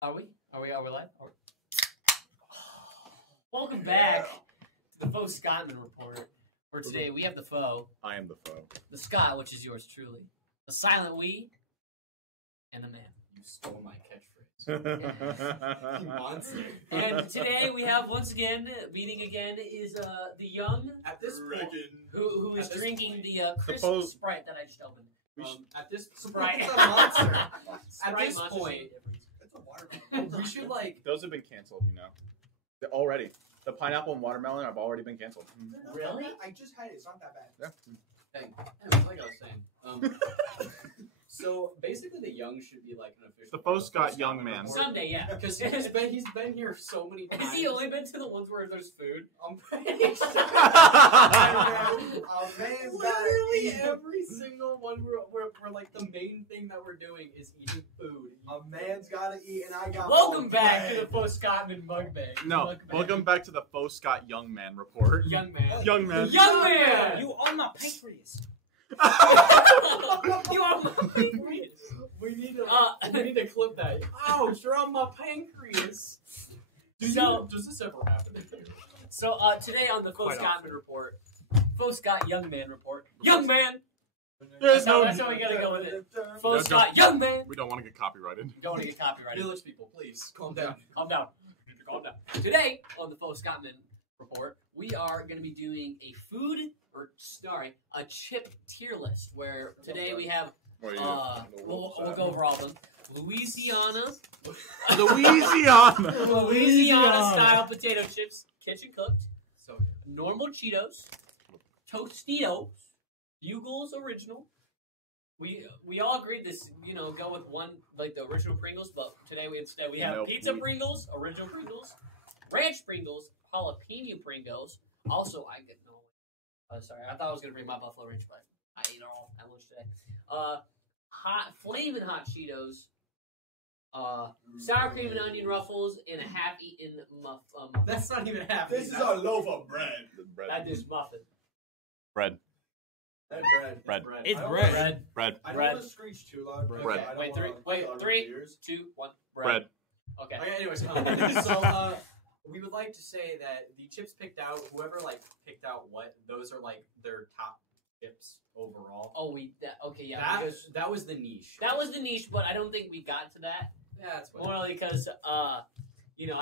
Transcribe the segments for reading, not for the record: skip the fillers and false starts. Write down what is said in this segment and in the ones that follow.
Are we live? Welcome back to the Foscottweman Report. For today, we have the foe. I am the foe. The Scott, which is yours truly. The silent we. And the man. You stole my catchphrase. You monster. And today we have, once again, meeting again, is the young, At this point, who is At this drinking point. the crisp Suppose- Sprite that I just opened. at this Sprite. It's a monster. Sprite this monster's point, a difference. It's a watermelon. we should like. Those have been canceled, you know. Already. The pineapple and watermelon have already been canceled. Really? I just had it. It's not that bad. Yeah. Dang. Anyways, like I was saying. So basically, the young should be like an official. The Foscott young man. Someday, yeah. Because he's been here so many times. Has he only been to the ones where there's food? I'm pretty sure. Oh, man's Literally every single one, we're like the main thing that we're doing is eating food. A man's gotta eat, and I got. Welcome back to the Foscottweman Mukbang. No, welcome back to the Foscott young man report. Young man. Young man. Young man! You on my pancreas. You are my pancreas. We need to clip that. Ouch, you're on my pancreas. Does this ever happen to you? So today on the Quite Foscottweman Report, Foscott Young Man Report. Young man! There's no. That's how we gotta go with it. Foscott Young Man! We don't want to get copyrighted. Don't want to get copyrighted. Village people, please calm down. Calm down. Calm down. Today on the Foscottweman Report, we are going to be doing a chip tier list, where today we have, we'll go over all of them. Louisiana style potato chips, kitchen cooked. So good. Normal Cheetos, Tostitos, Bugles original. We all agreed this, go with one, like the original Pringles, but today we have pizza Pringles, original Pringles, ranch Pringles, jalapeno Pringles. Also, I get no. Sorry, I thought I was gonna bring my buffalo ranch, but I ate it all at lunch today. Flaming hot Cheetos, sour cream and onion ruffles, and a half-eaten muffin. That's not even half. This is a loaf of bread. That is muffin. Bread. That bread. Bread. It's I don't bread. wanna- Bread. I don't Bread. want to screech too loud. Bread. Bread. I don't Wait, wanna- three, ears. 2, 1. Bread. Okay. Okay, anyways, so we would like to say that the chips picked out, whoever picked out what, those are their top chips overall. Oh, okay, yeah. That was the niche. That was the niche, but I don't think we got to that. Yeah, that's what. More because, I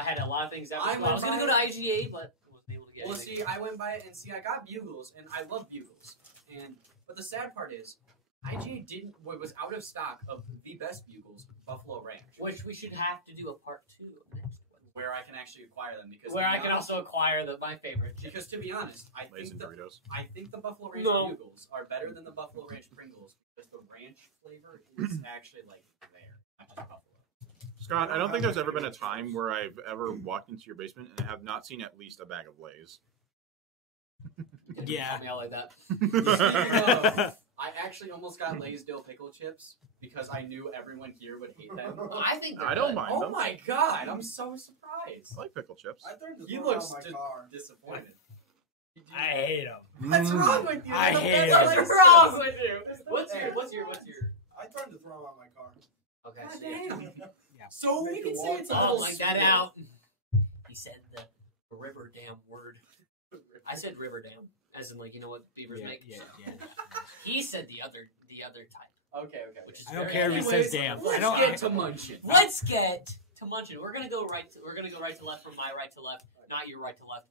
had a lot of things that I I was going to go to IGA, but wasn't able to get Well, anything. see, I went by it and I got Bugles, and I love Bugles. But the sad part is, IGA was out of stock of the best Bugles, Buffalo Ranch, Which we should have to do a part 2 of next one. where I can actually acquire them because Where I can also acquire my favorite. Because to be honest, Lays and Doritos. I think the Buffalo Ranch No. Bugles are better than the Buffalo Ranch Pringles because the ranch flavor is actually there, not just Buffalo. Scott, I don't think there's ever been a time where I've ever walked into your basement and have not seen at least a bag of Lay's. Yeah. Call me out like that. I actually almost got Lay's dill pickle chips because I knew everyone here would hate them. I think they're I don't good. mind Oh them. my god, I'm so surprised. I like pickle chips. I threatened to You throw it look out my car. disappointed. I hate them. What's wrong with you? I hate That's it. What's wrong with you? What's Hey. your? I threatened to throw him out my car. Okay. God So damn. So we Make can it say walk. it's a oh, little like that split. out. He said the river dam word. I said river dam, as in what beavers make. Yeah. He said the other type, Okay. which is I don't very care if he Anyways, says damn. Let's I don't. get to munching. Let's get to munching. We're gonna go right to left from my right to left, not your right to left.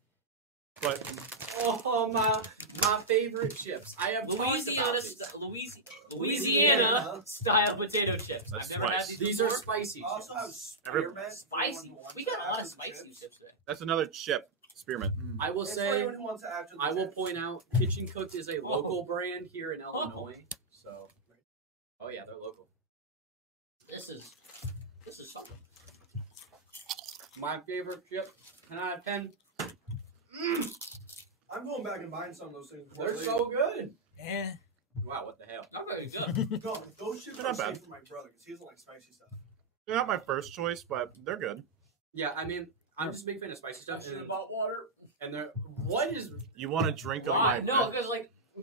But Oh my favorite chips. I have Louisiana style potato chips. That's I've never had spice. these These are before. spicy. I also have Every- spearmint. Spicy. We got a lot of spicy chips today. that's another chip. Spearmint. I will It's for say, anyone who wants to after the I will chips. point out, Kitchen Cooked is a local brand here in Illinois. So, oh yeah, they're local. This is something. My favorite chip, 10 out of 10. I'm going back and buying some of those things. before They're I leave. so good. Eh. Wow, what the hell? Not very good. No, those chips They're are not bad. safe for my brother because he doesn't like spicy stuff. They're not my first choice, but they're good. Yeah, I mean, I'm just a big fan of spicy stuff. Should have bought water. And they're, what is, You want to drink of Why? my No, because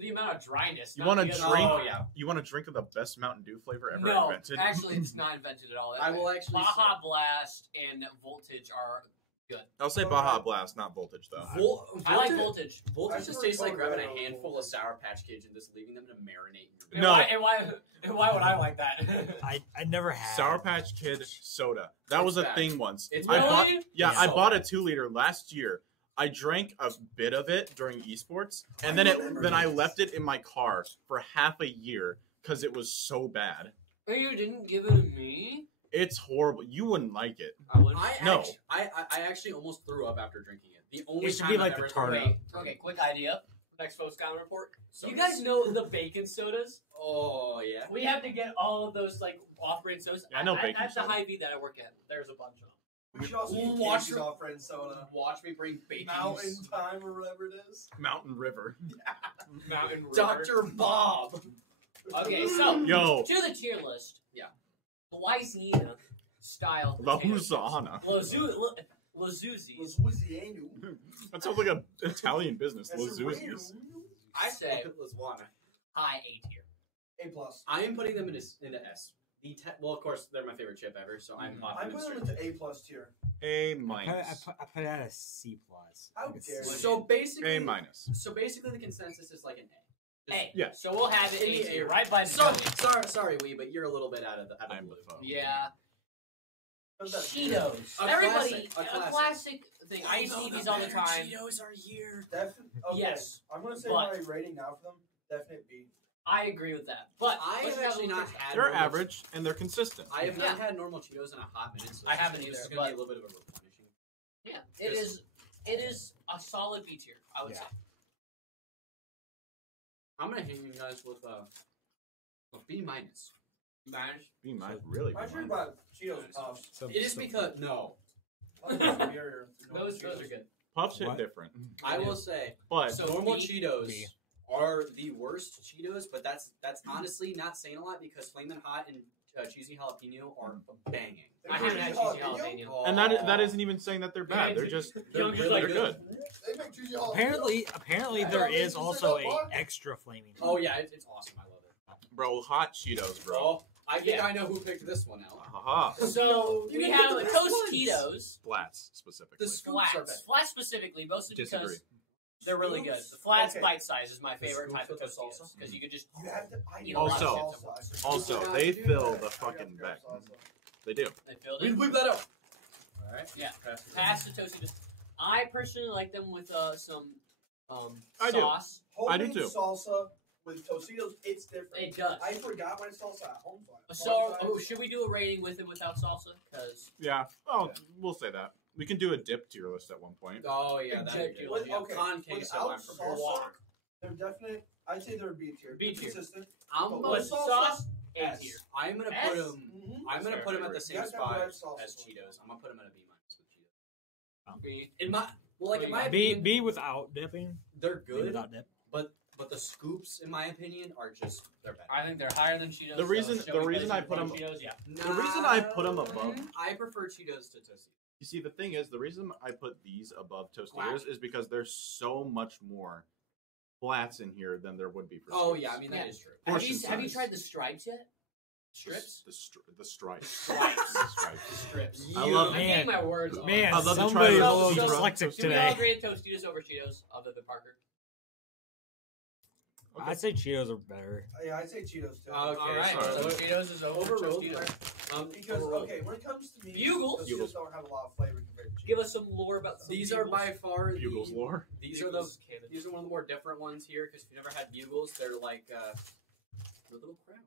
the amount of dryness. You not want to because- drink? Oh, yeah. You want to drink of the best Mountain Dew flavor ever No, invented? actually, it's not invented at all. I will actually Baja Blast and Voltage are good. I'll say Baja Blast, not Voltage though. I like Voltage. Voltage just tastes like grabbing a Voltage. handful of Sour Patch Kids and just leaving them to marinate in And your No. why would I like that? I never had Sour Patch Kid soda. That It's was a bad. thing once. It's I bad. bought, Really? yeah, Yeah. I bought a 2-liter last year. I drank a bit of it during esports, and then I left it in my car for half a year because it was so bad. Oh, you didn't give it to me? It's horrible. You wouldn't like it. I wouldn't. No. I actually almost threw up after drinking it. The only It should time be I've like ever the thrown Tart. up. Okay, quick idea. Next Foscottweman Report. Sodas. You guys know the bacon sodas? Oh yeah. We have to get all of those like off-brand sodas. Yeah, I know bacon At the soda. Hy-Vee that I work at, there's a bunch of them. We should also Ooh, get watch Casey's your- off-brand soda. Watch me bring bacon. Mountain Time or whatever it is. Mountain River. Mountain River. Dr. Bob. Okay, so Yo, to the tier list. Yeah. Louisiana style. La potatoes. Husana. Lazuzis. Louisiana. That sounds like an Italian business. That's a Lazuzis. I say Laswana. high A tier. A+. I am putting them into S. Well, of course, they're my favorite chip ever, so I'm I popping put them them straight. into A+ tier. A I minus. put it at a C plus. How Like a dare C. you. So basically, A minus. the consensus is like an A. A. Yeah. So we'll have it In the A tier, A. right by the Sorry, Wee, but you're a little bit out of the I'm blue. the foe. Yeah. How's that? Cheetos. A Everybody, classic, a classic thing. I used to eat these all the time. Cheetos are here. Okay. Yes, I'm going to say but- my rating now for them. Definite B. I agree with that. But I let's have actually have a not look had. They're normal- average and they're consistent. I have not Yeah. had normal Cheetos in a hot minute. So I haven't this either, is going but- to be a little bit of a replenishing. Yeah, it is. It is a solid B tier. I would Yeah. say. I'm going to hit you guys with a B minus. Minus. Be my really. I be sure mine. about Cheetos Puffs. Some- It is some- because no, Puffs are superior to normal Those are Cheetos. good. Puffs hit What? different, I will say but So normal B- Cheetos B. are the worst Cheetos, but that's honestly not saying a lot because Flamin' Hot and cheesy jalapeno are banging. I haven't had cheesy jalapeno. and that isn't even saying that they're bad. They're just They're really like good. They make cheesy jalapeno. Apparently I there thought they is just also said a that extra flaming. Oh yeah, it's awesome. I love it. Bro, hot Cheetos, bro. Oh, I think Yeah. I know who picked this one out. Haha. So You we didn't have get the the best ones. Tostitos. Flats specifically. The scoops are Flats. better. Flats specifically, mostly Disagree. because they're really good. Scoops? The flats Okay. bite size is my The favorite scoops type of with the Tostitos salsa? because you could just You have to. I Eat know a lot of salsa. chips. Also, Yeah, they do fill that. the I fucking got back. salsa. They do. they filled We it. whip that up. All right. Yeah. Pass it. Pass the Tostitos. I personally like them with some I do. sauce. I do Homemade too. salsa with Tostitos, it's different. It does. I forgot my salsa at home. So, should we do a rating with and without salsa? Because Yeah. Oh, we'll say that. We can do a dip tier list at one point. Oh yeah, that'd be Ridiculous. good. Yeah. Okay, Con queso, without I'm prepared. salsa, they're definite. I'd say they're B tier. B tier. Consistent. I'm But gonna, with salsa? sauce, A S. tier. I'm gonna S? put them. Mm-hmm. I'm gonna Fair, put them at fair. the same You have to have spot red salsa as for it. Cheetos. I'm gonna put them at a B minus with Cheetos. B. In my in my B opinion, B without dipping. they're B good, without dip. but the scoops, in my opinion, are just they're better. I think they're higher than Cheetos. The reason- so the showing reason that I it's put above 'em- Cheetos, yeah. The reason I put them above. I prefer Cheetos to Tostitos. You see, the thing is, the reason I put these above Tostitos is because there's so much more flats in here than there would be for. Oh scoops. yeah, I mean that Yeah. is true. Have you Portion size. tried the stripes yet? Strips? The stripes. Stripes. The stripes. Strips. I love- I'm Man. getting my words on. Man, I'd love to try somebody's a those little deep dyslexic Should we all today. grade Tostitos over Cheetos, other than Parker? Okay. I'd say Cheetos are better. Yeah, I'd say Cheetos too. Okay, All right, so so Cheetos is over Overruled. Tostitos. Because overruled. okay, when it comes to me, Bugles. Tostitos don't have a lot of flavor compared to Cheetos. Give us some lore about some These are Bugles. by far Bugles the, lore. These are Bugles the canon. these are one of the more different ones here because if you never had bugles, they're like they're little crown.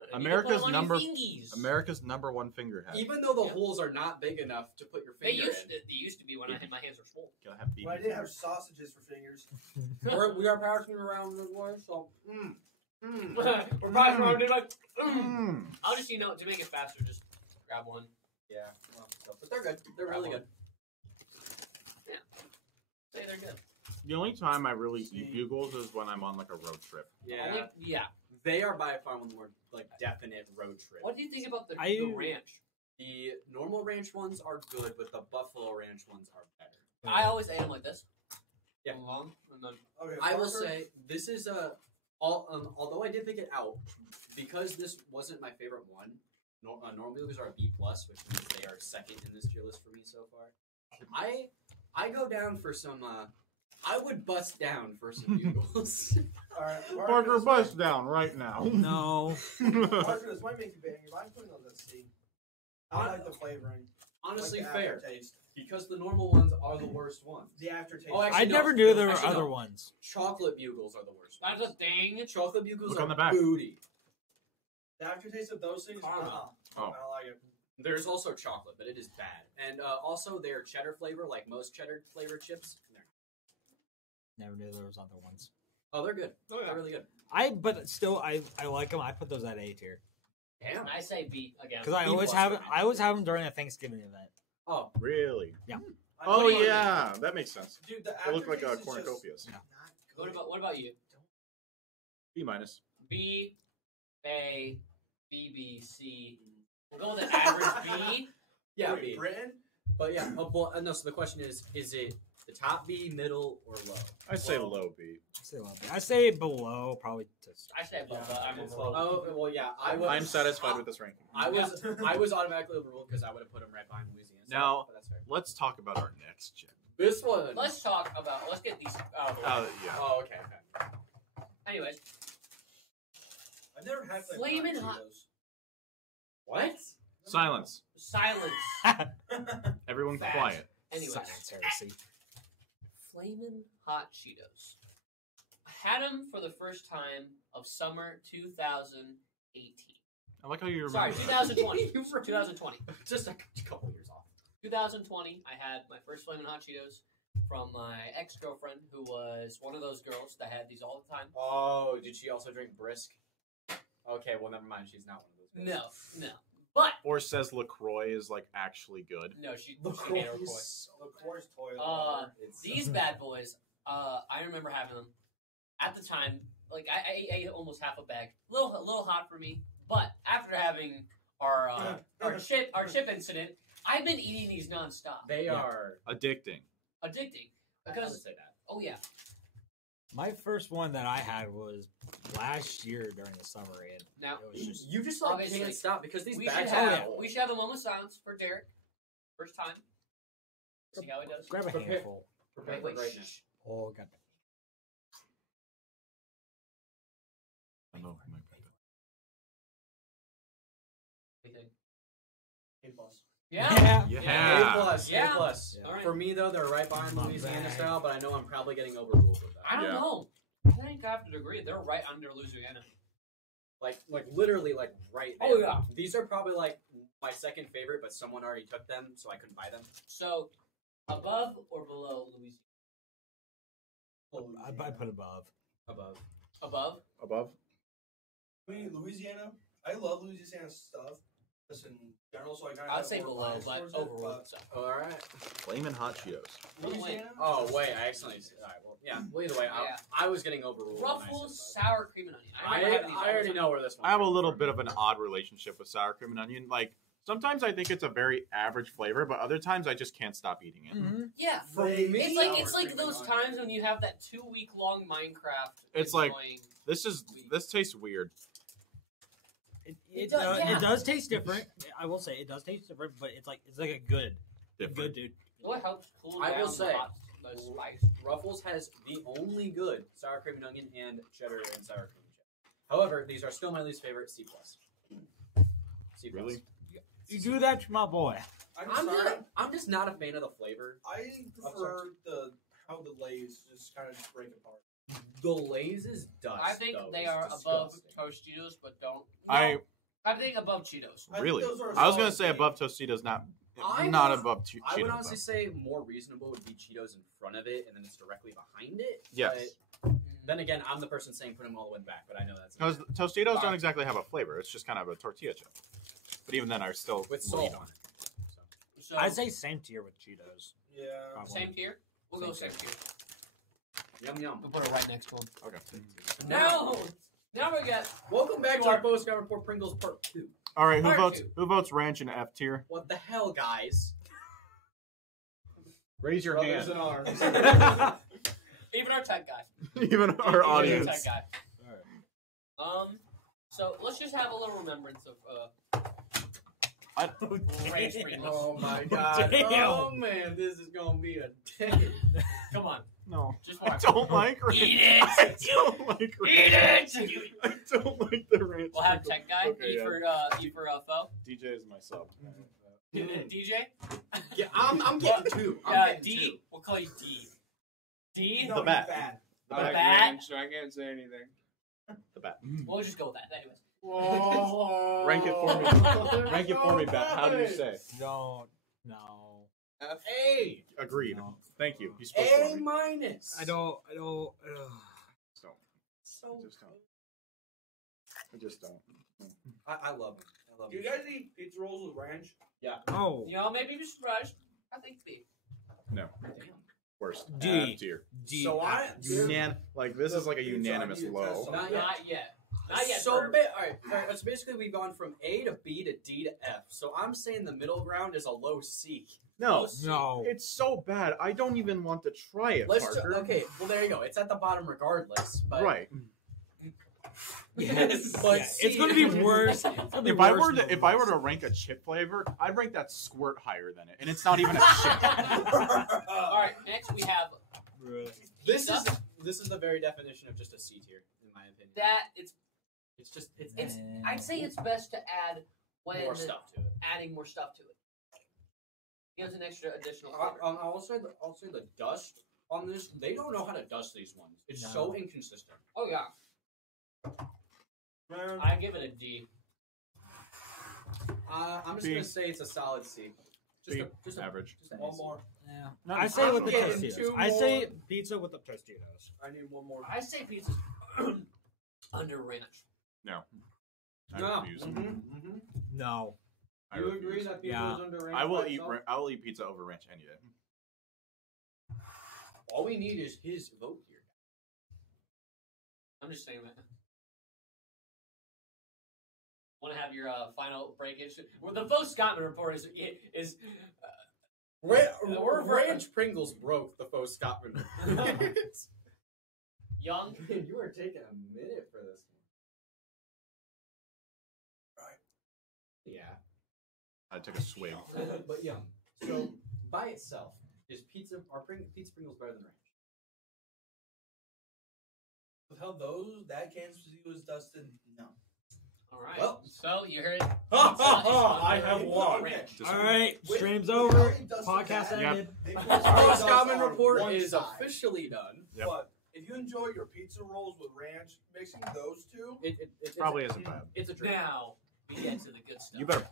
You can America's put 'em on your number- fingies. America's #1 finger hat. Even though the Yeah. holes are not big enough to put your They finger used in. to, they used to be when I had my hands were swollen. Gotta have BB When I didn't have fingers. sausages for fingers. we are passing around the way, so We're passing around, dude, like, Mm. I'll just, to make it faster, just grab one. yeah, well, but they're good. They're really good. Say they're good. The only time I really See. eat bugles is when I'm on like a road trip. Yeah, Yeah. they are by far one of the more like definite road trip. What do you think about the I- ranch? The normal ranch ones are good, but the buffalo ranch ones are better. I always ate them like this. Yeah. Long, and then Okay, I will Parker, say this is although I did pick it out because this wasn't my favorite one. Normal Bugles are a B plus, which means they are second in this tier list for me so far. I go down for some. I would bust down for some Bugles. All right, Parker, bust down right now. No. Parker, this might make you bang your mind putting on this C. I like the flavoring. Honestly, like the fair aftertaste. because the normal ones are the worst ones. The aftertaste. Oh, actually, I no. never knew there were Actually, other no. ones. Chocolate Bugles are the worst. that's Ones. a thing. Chocolate Bugles Look are on the back. booty. The aftertaste of those things. Caramel. Oh. I don't like it. There's also chocolate, but it is bad. And also, they're cheddar flavor, like most cheddar flavored chips. Never knew there was other ones. Oh, they're good. They're really good. But still, I like them. I put those at A tier Damn. I say B again. because I B always plus have for me. I always have them during a Thanksgiving event. Oh, Really? Yeah. Oh, do you want? yeah. That makes sense. Dude, the They look like aftertaste is cornucopias. just not good. What about you? B minus. B, A, B, B, C. We'll go with an average B. yeah, Wait, B. Britain? But yeah, no. So the question is it the top B, middle, or low? I say Low. low B. I say low. I say below probably. I say above, Yeah, but I'm it's above. Oh, well, yeah. I'm satisfied with this ranking. I was automatically overruled because I would have put him right behind Louisiana. Now- but that's fair. Let's talk about our next gen. This one. Let's get these out of the way. Yeah. Oh, okay. Anyways, I've never had like Flamin' hot hot- Cheetos. What? Silence. silence. Everyone Fast. quiet. Anyways, Science heresy. Flamin' Hot Cheetos. I had them for the first time of summer 2018. I like how you Sorry, remember. that. 2020. 2020. Just a couple years off. 2020, I had my first Flamin' Hot Cheetos from my ex-girlfriend, who was one of those girls that had these all the time. Oh, did she also drink Brisk? Okay, well, never mind. She's not one of those. girls. No. But, Or says LaCroix is like actually good. no, she LaCroix. hated LaCroix. LaCroix's toilet. It's These bad boys, I remember having them at the time. Like I ate almost half a bag, a little hot for me. But after having our chip incident, I've been eating these nonstop. They are Addicting. Addicting I would because say that. oh yeah, My first one that I had was last year during the summer, and now it was just You just like Obviously, can't stop because these we should bags have are we should have a moment of silence for Derek. First time. See how it does. grab a Prepare- handful. Prepare for Wait, greatness. shh. Oh god. I know. Anything? A plus. Yeah. Yeah. A plus. Yeah. A plus. Yeah. All right. For me though, they're right behind Not Louisiana bad. style, but I know I'm probably getting overruled with that. I don't Yeah. know. I think I have to agree. They're right under Louisiana. Like literally like right there. Oh, yeah. These are probably like my second favorite, but someone already took them, so I couldn't buy them. So, above or below Louisiana? I put above. Above. Above. Above. I mean, Louisiana. I love Louisiana stuff. Just in general, so I kind of. I'd say below, but overall. So. Alright. Flamin' Hot Cheetos. Louisiana. Oh wait, I accidentally alright, well yeah. Well either way, Yeah. I was getting overruled. when I said Ruffles, above. sour cream and onion. remember having these all I the already time. know where this one I have a little bit of an odd relationship with sour cream and onion. Like sometimes I think it's a very average flavor, but other times I just can't stop eating it. Mm-hmm. Yeah. For They- me, It's sour like cream those and times onion. when you have that 2-week long Minecraft. It's like- enjoying- This tastes weird. It does- yeah. does taste different. I will say it does taste different, but it's like a good Different. dude. What helps cool I down will say, the spice? Ruffles has the only good sour cream and onion and cheddar and sour cream and cheddar. However, these are still my least favorite C plus. C plus. Really? You do that to my boy. I'm just not a fan of the flavor. I prefer how the Lay's just kind of break apart. The Lay's is dust. I think though. they It's are above disgusting. Tostitos, but don't. I I think above Cheetos. I think really. those are a I was gonna solid say B. above Tostitos, not I not would- above Cheetos. I would honestly though. say more reasonable would be Cheetos in front of it, and then it's directly behind it. Yes. But then again, I'm the person saying put them all the way back, but I know that's Because Tostitos Wow. don't exactly have a flavor. It's just kind of a tortilla chip. But even then, I still with lean salt on on it. it. So. So, I'd say same tier with Cheetos. Yeah. Probably. same tier. We'll go Same same tier. Yum yum. We'll put it right next to them. Okay. Now we got Welcome back To to our our- Foscottweman Report Pringles Part 2. All right. Part Who 2. votes ranch in F tier? What the hell, guys? Raise your Brothers hand. in arms. Even our tech guy. Even our Even audience. our tech guy. All right. So let's just have a little remembrance of ranch Pringles. Oh my god. Damn. Oh man, this is gonna be a day. Come on, No. just I watch. don't like ranch. Eat it! I don't like Eat ranch. it! I don't like the ranch. We'll have Pringles. tech guy Okay, eat yeah. for foe. DJ is my sub. DJ. Yeah, I'm getting two. I'm getting D. two. We'll call you D. D. The bat. The I like bat. ranch, so I can't say anything. The bat. We'll just go with that. Anyways. Whoa. Rank it for me. Rank it for me, Bat. How do you say? Don't. No. F. A. Agreed. No. Thank you. You spoke A for me. minus. I don't. So, So I just don't. I just don't. I love it. I love Do you it. guys eat pizza rolls with ranch? No. You know, maybe be surprised. I think B. No. Worst. D. F tier. D. So I. Like this is like a Pizza, unanimous I need to low. test something. Not yet. Not yet. So Ferb. alright, so basically we've gone from A to B to D to F. So I'm saying the middle ground is a low C. No. No. It's so bad. I don't even want to try it, Let's Parker. okay, well there you go. It's at the bottom regardless. But Right. Yes. But Yeah, C- it's gonna be worse. It's gonna be If I worse were than to rank a chip flavor, I'd rank that squirt higher than it, and it's not even a chip. All right. Next we have this pizza. is the very definition of just a C tier, in my opinion. That it's It's I'd say it's best to add when more stuff to it. adding more stuff to it. Gives an extra additional I- flavor. I'll say the dust on this. They don't know how to dust these ones. It's No. so inconsistent. Oh yeah, Man, I give it a D. I'm just B. gonna say it's a solid C. B. Just Average. Just a one C. more. Yeah. Not I say with the getting Tostitos. two I say more. pizza with the Tostitos. I need one more. I say pizza's under ranch. No. I No. refuse. No. I You refuse. agree that pizza Yeah. is underrated? I will by eat. itself? I will eat pizza over ranch any day. All we need is his vote here. I'm just saying that. Want to have your final breakage? Well, the Foscottweman Report is we're Ranch Pringles broke the Foscottweman. young. You are taking a minute for this one. Right. Yeah. I took a swig. But young. So by itself, is pizza pizza Pringles better than ranch? With how that can was dusted, no. All right. Well. So you heard. I have won. Ranch. All right. Wait, Stream's wait, over. how he does Podcast that? Yeah. ended. They put Foscottweman on Report one is side. officially done. Yep. But if you enjoy your pizza rolls with ranch, mixing those two, It Probably isn't bad. It's a drink. Now we get to the good stuff. You better.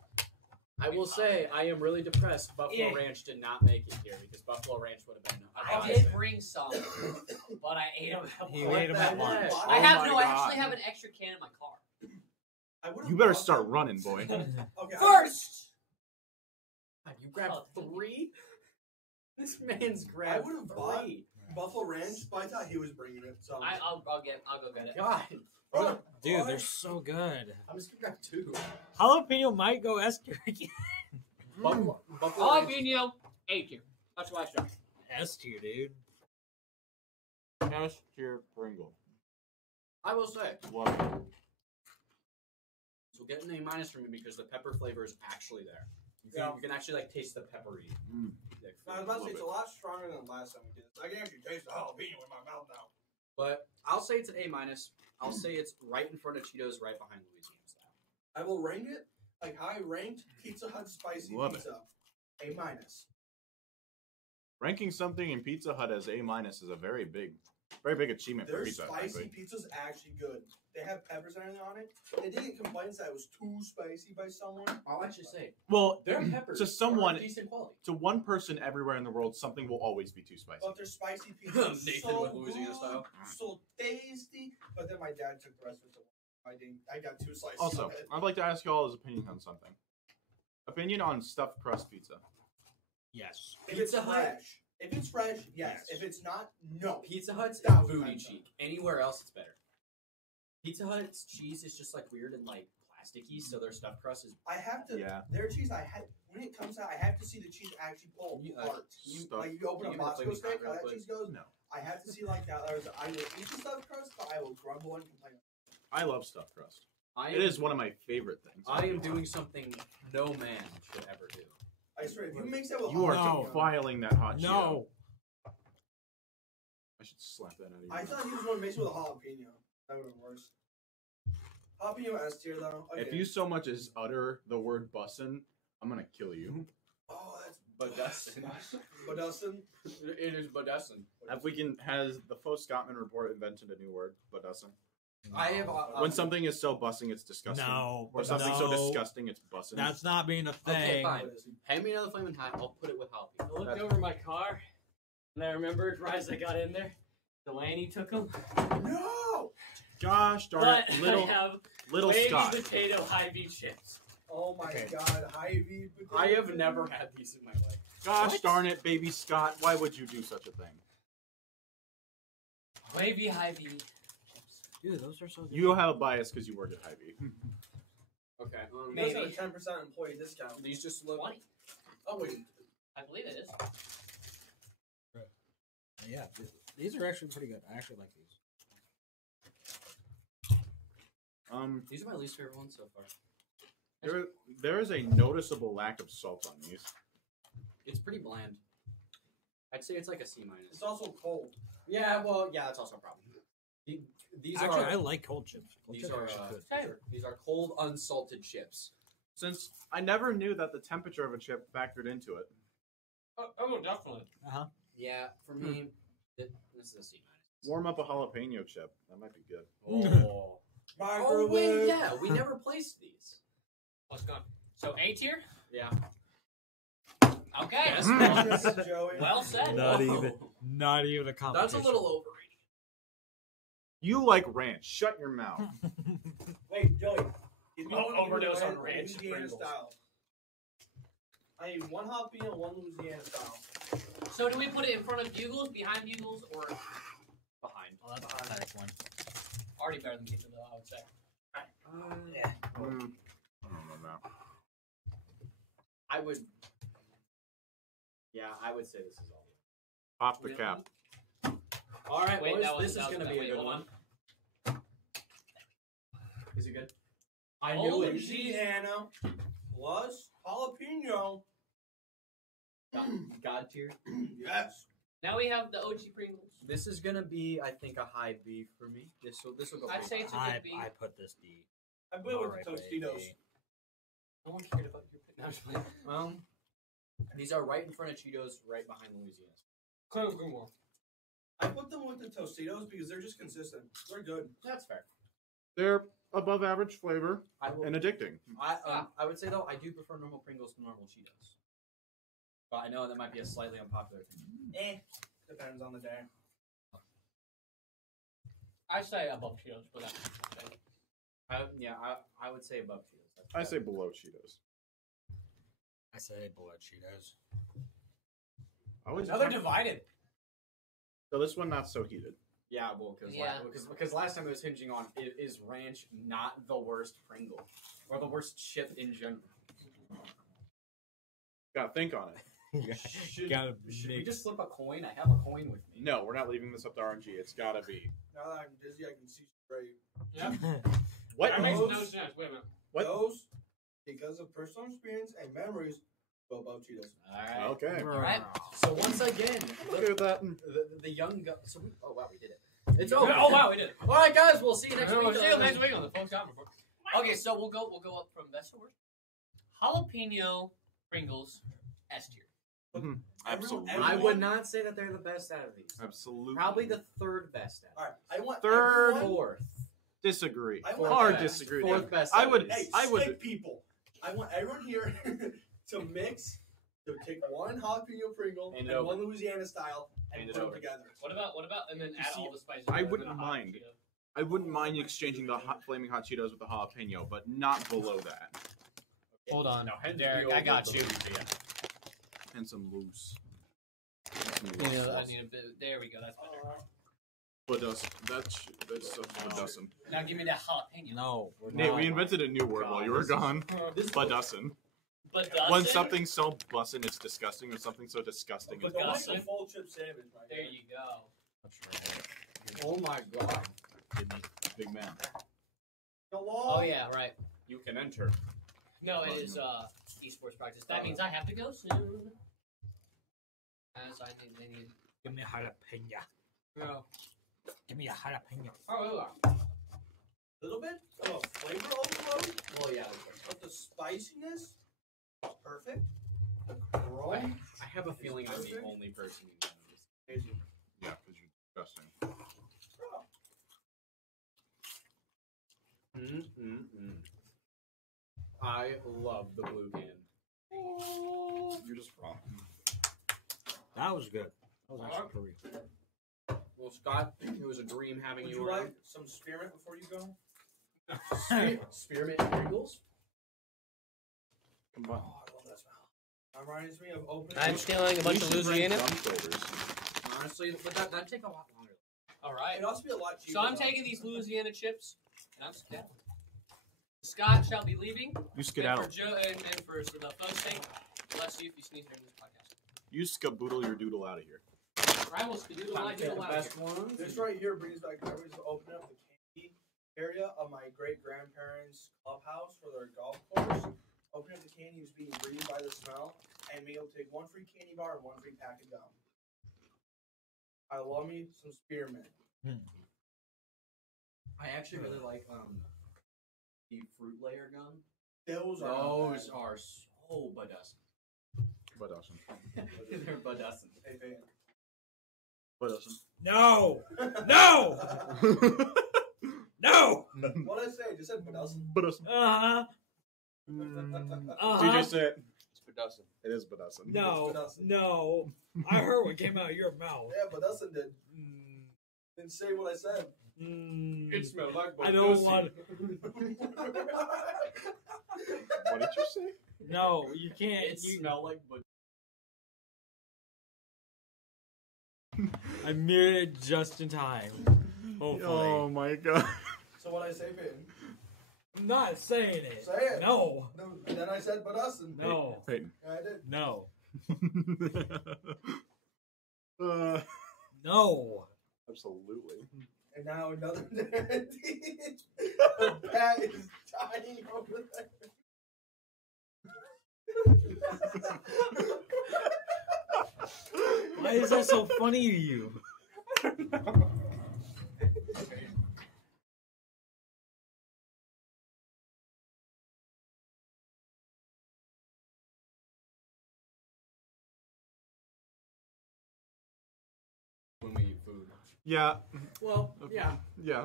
I will say I am really depressed. Buffalo Yeah. Ranch did not make it here because Buffalo Ranch would have been. I did bring some, but I ate them at You once. ate 'em at once. I have Oh no. my I God. actually have an extra can in my car. I would. You better start running, boy. Okay, First. You grabbed three. This man's I grabbed would have bought three. Buffalo Ranch, but I thought he was bringing it. So I'll go get it. God, Okay. Dude, they're so good. I'm just gonna grab two. Jalapeno might go S tier again. Buffalo Ranch. Jalapeno, A tier. That's what I said. S tier, dude. S tier Pringle. I will say. Love it. So get an A minus from me because the pepper flavor is actually there. You can actually like taste the peppery. Mm. I was about to say it's a lot stronger than last time we did this. I can actually taste the jalapeno in my mouth now. But I'll say it's an A minus. I'll say it's right in front of Cheetos, right behind Louisiana style. I will rank it like how I ranked Pizza Hut spicy Love pizza. A minus. Ranking something in Pizza Hut as A minus is a very big achievement for Their Pizza Hut. spicy frankly. pizza's actually good. They have peppers and everything on it. They didn't complain that it was too spicy by someone. I'll actually say Well, their peppers to someone, are decent quality. to one person everywhere in the world, something will always be too spicy. But their spicy pizza is Nathan so with Louisiana good, style. so tasty. But then my dad took the rest of it. I didn't. I got 2 slices. Also, of it. I'd like to ask you all his opinion on something. Opinion on stuffed crust pizza. Yes. If it's Pizza Hut. fresh, if it's fresh, yes. If it's not, no. Pizza Hut's 1,000 booty times cheek. Anywhere else, it's better. Pizza Hut's cheese is just like weird and like plasticky, so their stuffed crust is. I have to. Yeah. Their cheese, I had when it comes out, I have to see the cheese actually pull apart. Like you open a give me the Bosco flaming steak, hot real how that quick? cheese goes. No. I have to see like that. I will eat the stuffed crust, but I will grumble and complain. I love stuffed crust. I It am, is one of my favorite things. I am doing something no man should ever do. I swear, if you mix that with You are No. defiling that hot Cheeto. No. I should slap that out of you. I thought he was going to mix it with a jalapeno. That would have been worse. Jalapeno S tier though. Okay. If you so much as utter the word bussin', I'm gonna kill you. Oh, that's Badussin. Badussin. It is Badussin. If we can, has the Foscottweman Report invented a new word? Bussin'. I have. When something is so bussing, it's disgusting. No. Or something so disgusting, it's bussin'. That's not being a thing. Okay, fine. Hand me another flaming hot. I'll put it with jalapeno. I looked over my car, and I remembered right as I got in there, Delaney took them. No! Gosh darn But it, little I have wavy Scott. potato Hy-Vee chips. Oh my Okay. god, Hy-Vee potato I have chips. never had these in my life. Gosh What? darn it, baby Scott. Why would you do such a thing? Wavy Hy-Vee chips. Dude, those are so good. You have a bias because you work at Hy-Vee. Okay. He does have a Maybe. 10% employee discount. These just look. 20. Oh wait, I believe it is. Yeah, these are actually pretty good. I actually like these. These are my least favorite ones so far. There is a noticeable lack of salt on these. It's pretty bland. I'd say it's like a C minus. it's also cold. Yeah, well, yeah, that's also a problem. These Actually, I are like cold chips. Cold these chips are, actually good. these are cold unsalted chips. Since I never knew that the temperature of a chip factored into it. Oh, definitely. Yeah, for me, this is a C minus. Warm up a jalapeno chip. That might be good. Oh. Oh wait, Microwave. yeah, we never placed these. What's going? So A tier. Yeah. Okay. Yes, Joey. Well said. Not Whoa. even a competition. That's a little overrated. You like ranch. Shut your mouth. Wait, Joey. Give me Oh, one overdose on Louisiana ranch and Pringles. style. I need one jalapeno, one Louisiana style. So do we put it in front of Bugles, behind Bugles, or Behind. Oh, that's the nice one. already better than pizza though? I would say. Yeah. I don't know now. I would. Yeah, I would say this is all. Pop the cap. All right, Wait, boys, that was this is going to be a good hold one. Is it good? I Oh, knew it. Louisiana plus jalapeno. God tier. Yes. Now we have the OG Pringles. This is gonna be, I think, a high B for me. This will go. I'd pretty say it's a high. good B. I put this D. I put it with Alright, the Tostitos. baby. No one cared about your pick. No, I'm just playing. These are right in front of Cheetos, right behind Louisiana. I put them with the Tostitos because they're just consistent. They're good. That's fair. They're above average flavor I will. and addicting. I would say though, I do prefer normal Pringles to normal Cheetos. But I know that might be a slightly unpopular opinion. Depends on the day. I say above Cheetos, but that's okay. I would say above Cheetos. That's I fair. say below Cheetos. I say below Cheetos. Now they're divided. So this one not so heated. Yeah, well, because last time it was hinging on is ranch not the worst Pringle or the worst chip in general. Gotta think on it. Should we mix. just flip a coin? I have a coin with me. No, we're not leaving this up to RNG. It's gotta be. Now that I'm dizzy, I can see straight. Yep. What? That makes no Those- sense. Wait a minute. What? Those, because of personal experience and memories, go above Cheetos. All right. Okay. Right. So once again, Look at that. the young gu- so we, oh wow, we did it. It's Oh over. wow, we did it. All right, guys, we'll see you next week. We'll see you next week on the Foscottweman Report. Okay, so we'll go up from best to worst. Jalapeno Pringles S tier. Absolutely. I would not say that they're the best out of these. Absolutely. Probably the third best out. All right, I want Third. everyone- Fourth. Disagree. I want Hard that. disagree. Fourth best. I out would- of these. Hey, I would- stick people. I want everyone here to mix, to take one jalapeno Pringle Hand and it over. one Louisiana style and Hand it put them over. together. What about and then add see, all the spices? I and then wouldn't a hot mind. Cheeto. I wouldn't mind exchanging the flaming hot Cheetos with the jalapeno, but not below that. Hold on, No, hand Derek, me I over got the- you. And some loose. I need a bit. There we go. That's better. That's Badussin. Now give me that jalapeno. No, we're Nate, not. we invented a new word while you were gone. This Badussin. But When something's so bussin', it's disgusting, or something so disgusting, But it's don't Bussin'. make a full chip sandwich, my There guy. you go. Oh my god. big man. Hello? Oh yeah, right. You can enter. No, it is esports practice. That means I have to go soon. As I think they need. Give me a jalapeno. No. Give me a jalapeno. Oh, A little bit of a flavor overload, Well, yeah. but the spiciness is perfect. The crumb, I have a feeling I'm the only person who knows. amazing. Yeah, because you're disgusting. I love the blue can. You're just wrong. That was good. That was actually pretty good. Well, Scott, it was a dream having Would you you around. like some spearmint before you go? Spearmint and Pringles? Come Oh, on. I love that smell. That reminds me of opening. I'm stealing a bunch of Louisiana. Honestly, but that'd take a lot longer. All right. It'd also be a lot cheaper. So I'm though. taking these Louisiana chips, and I'm skedaddling. Scott shall be leaving. You And skedaddle. for Joe and for the folks' sake, bless you if you sneeze during this podcast. You skaboodle your doodle out of here. I will skedoodle my doodle out Best here. ones. This right here brings back memories of opening up the candy area of my great grandparents' clubhouse for their golf course. Opening up the candy was being breathed by the smell, and being able to take one free candy bar and one free pack of gum. I love me some spearmint. I actually really like the fruit layer gum. Those are Those are so budussin. What else? They're budussin. Hey, hey. What else? No! No! No! What did I say? I just said Badussin. What else? Uh-huh. DJ said It's budussin. it is Badussin. No. Badussin. No. I heard what came out of your mouth. Yeah, Badussin did. Didn't say what I said. Mm. smells like I don't want. What did you say? No, you can't. It smell like bud. I made it just in time. Hopefully. Oh my god. So what I say, Peyton? I'm not saying it. Say it. No. No, and then I said Badussin. No. Peyton. Yeah, I did. No. Uh, No. absolutely. And now another the bat is dying over there. Why is that so funny to you? When we eat food. Yeah. Well, yeah. Yeah.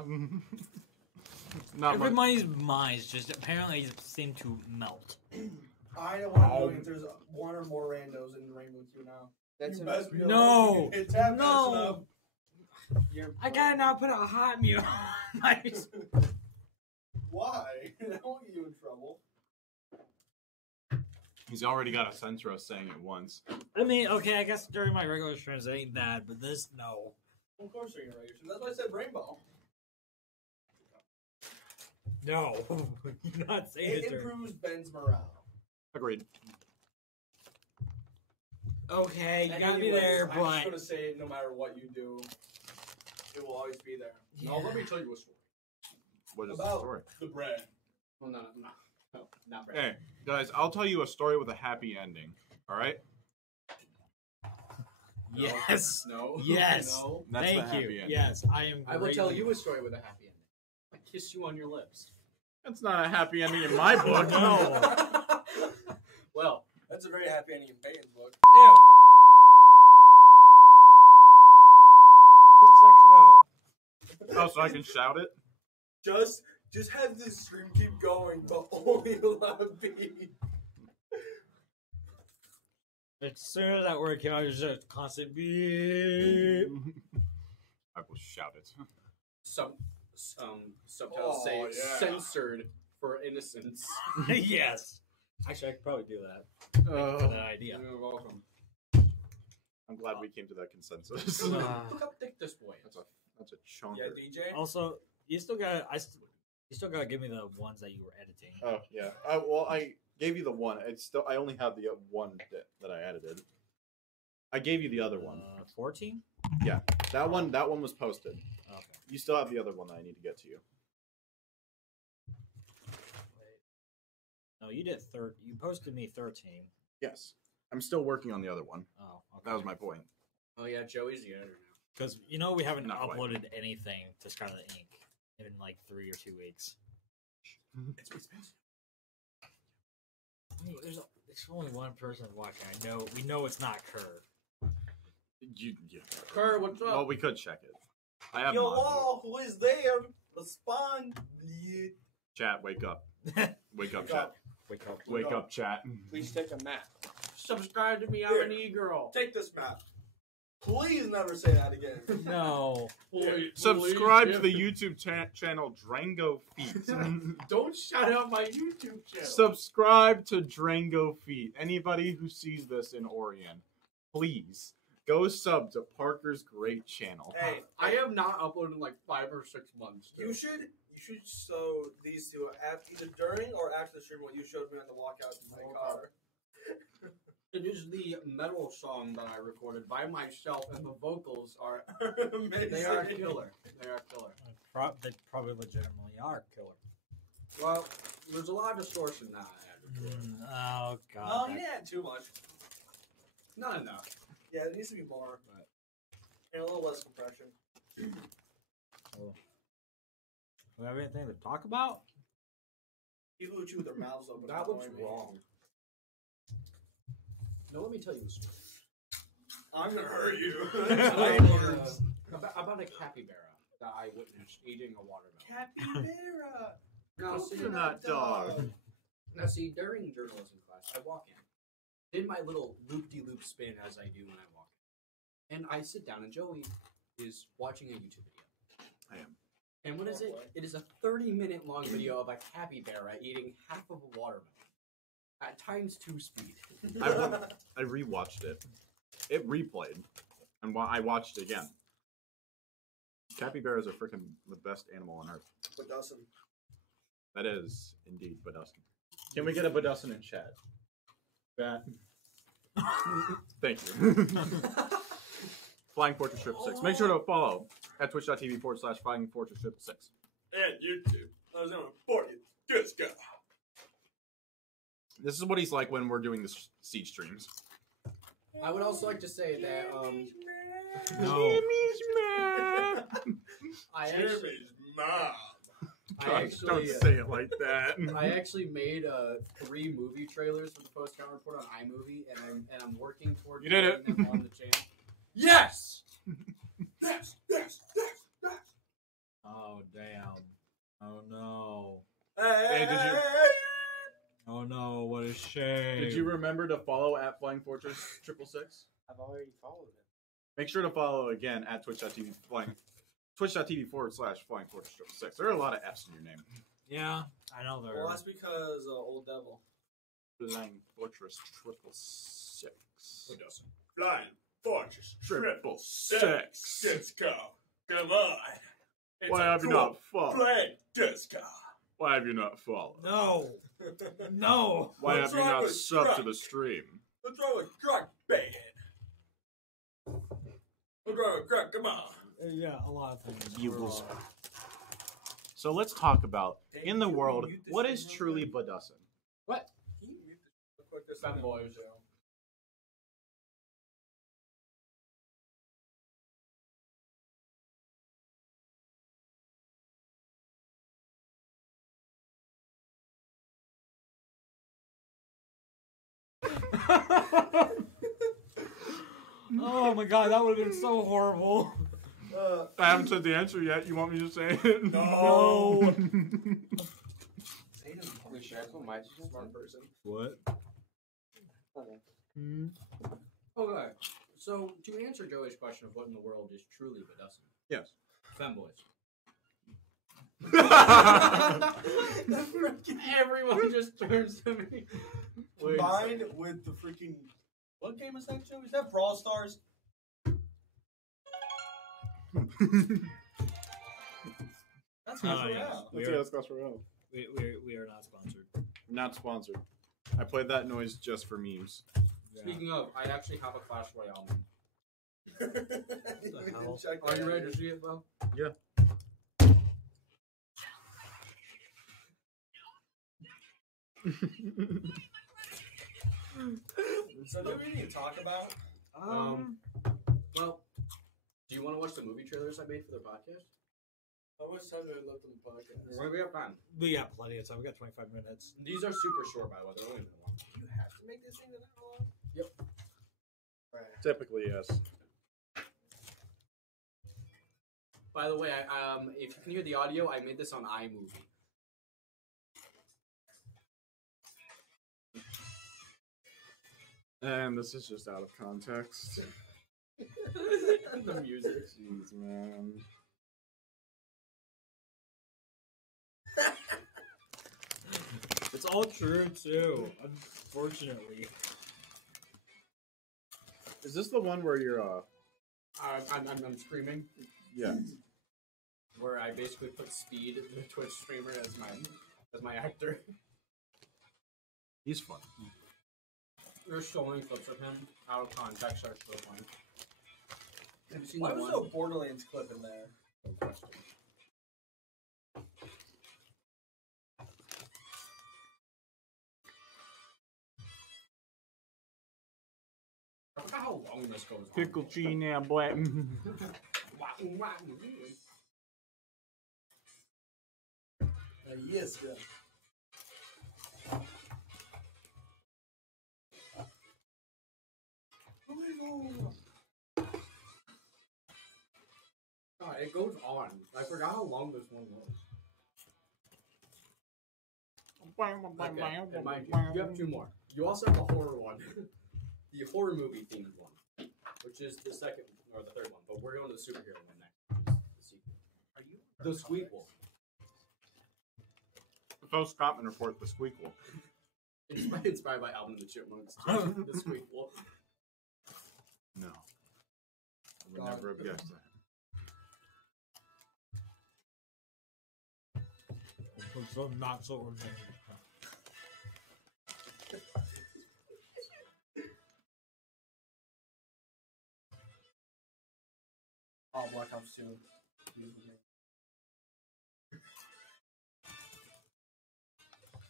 Not much. Everybody's minds just apparently seem to melt. I know what I'm doing. If there's one or more randos in Rainbow Q now. That's You best be No. alone. It's happening. No. I gotta now put a hot mute on my. Why? That won't get you in trouble. He's already got a censor us saying it once. I mean, okay, I guess during my regular streams it ain't bad, but this, no. Of course you're gonna regulation. That's why I said Rainbow. No. You're not saying It it during. improves Ben's morale. Agreed. Okay, you And gotta be anyways, there, I'm but. just gonna say no matter what you do, it will always be there. No, let me tell you a story. What is the About story? the bread. Well, no, not right. Hey, guys, I'll tell you a story with a happy ending. All right? Yes. No. Yes. No. That's the Thank happy you. ending. Yes, I am. I will tell greatly- you a story with a happy ending. I kiss you on your lips. That's not a happy ending in my book. No. Well, That's a very happy ending in Peyton's book. Ew. Section out. Oh, so I can shout it? Just have this stream keep going, but only allow B. As soon as that word came out, it was just a constant beep. I will shout it. subtitles say Oh, yeah. censored for innocence. Yes. Actually, I could probably do that. Thank you for that idea. You're welcome. I'm glad we came to that consensus. Look how thick this boy is. That's a chunker. Yeah, DJ. Also, you still got. You still gotta give me the ones that you were editing. Oh yeah. Well, Gave you the one. I only have the one that I edited. I gave you the other one. 14? Yeah, that one was posted. Okay. You still have the other one that I need to get to you. Wait. No, you did You posted me 13. Yes. I'm still working on the other one. Oh, okay. That was my point. Oh yeah, Joey's the editor now. Because we haven't Not quite. uploaded anything to Scarlet Ink in like 3 or 2 weeks. It's expensive. I mean, there's only one person watching. We know it's not Kerr. Yeah. Kerr, what's up? Well, we could check it. I have Yo, mods muted. all who is there? Respond. Chat, wake up. Wake up, Wake chat. up. Wake up. Wake up, chat. Please take a map. Subscribe to me, I'm Here. an e-girl. Take this map. Please never say that again. No. Subscribe to the YouTube channel Drango Feet. Don't shout out my YouTube channel. Subscribe to Drango Feet. Anybody who sees this in Orion, please go sub to Parker's great channel. Hey, I have not uploaded in like 5 or 6 months. you should show these two either during or after the stream what you showed me on the walkout to my car. It is the metal song that I recorded by myself, and the vocals are Amazing. they are killer. They are killer. They probably legitimately are killer. Well, there's a lot of distortion now. Oh god. No, you didn't add too much. Not enough. Yeah, it needs to be more. Right. And a little less compression. Do we have anything to talk about? People who chew their mouths open. That looks annoy me. wrong. No, let me tell you a story. I'm gonna hurt you. About a capybara that I witnessed eating a watermelon. Capybara. Now, see, Coconut dog. Now, see, during journalism class, I walk in, did my little loop-de-loop spin as I do when I walk in, and I sit down, and Joey is watching a YouTube video. I am. And what is it? It is a 30-minute long video of a capybara eating half of a watermelon at times 2 speed. I rewatched it. It replayed, and I watched it again. Capybaras are freaking the best animal on earth. But doesn't. That is indeed Badussin. Can we get a Badussin in chat? That. Thank you. Flying Fortress 666. Make sure to follow at twitch.tv/Flying Fortress 666. And YouTube. I was gonna report you. Just go. This is what he's like when we're doing the siege streams. I would also like to say that No. I actually, Jimmy's mom. Don't say it like that. I actually made 3 movie trailers for the Postcard Report on iMovie, and I'm working towards You did it. getting them on the channel. Yes. Yes. Oh damn. Oh no. Hey, did you- Oh no, what a shame. Did you remember to follow at Flying Fortress 666? I've already followed it. Make sure to follow again at twitch.tv/Flying Fortress 666. There are a lot of F's in your name. Yeah, I know there Well, are. that's because Old Devil. Flying Fortress 666. Flying Fortress 666. Let's go. Come on. It's Why a have you cool not followed? Play disco. Why have you not followed? No. No. Why What's have you wrong not with subbed to truck? the stream? Let's throw a truck band. Let's throw a truck. Come on. Yeah, a lot of things. Bugles. So let's talk about, in the world, what is truly Badussin? What? Can you mute this real quick? This Fanboys. Oh my god, that would have been so horrible. I haven't said the answer yet. You want me to say it? No. Wait, should I put my smart person? What? Okay, so to answer Joey's question of what in the world is truly Badussin, Yes. femboys. Everyone just turns to me. Wait, Combined with the freaking... What game is that, Joe? Is that Brawl Stars? That's Oh, Clash yeah. Royale. We Let's are- see, let's Clash Royale. We are not sponsored. Not sponsored. I played that noise just for memes. Speaking of, I actually have a Clash Royale meme. The hell? Are you ready to see it, Bo? Yeah. So do we need to talk about? Well, do you want to watch the movie trailers I made for their podcast? How much time do I left on the podcast? We have time. We got plenty of time. We got 25 minutes. These are super short, by the way. They're only minute long. You have to make this thing that long? Yep. Right. Typically, yes. By the way, if you can hear the audio, I made this on iMovie. And this is just out of context. The music. Jeez, man. It's all true, too, unfortunately. Is this the one where you're, I'm screaming. yeah. Where I basically put Speed, the Twitch streamer, as my actor. He's fun. There's so many clips of him out of context are so funny. Have you seen Why the was one? no Borderlands clip in there? I forgot how long this goes on. Pickle cheese now, boy. Yes, yeah. God, it goes on. I forgot how long this one was. Okay, and mind you have two more. You also have a horror one. The horror movie themed one. Which is the second, or the third one. But we're going to the superhero one next. The sequel. Are you The Squeakquel. The Foscottweman Report, the Squeakquel. Inspired by Alvin and the Chipmunks. The Squeakquel. No. I would God. never have guessed that. So not so original. Oh, Black Ops 2.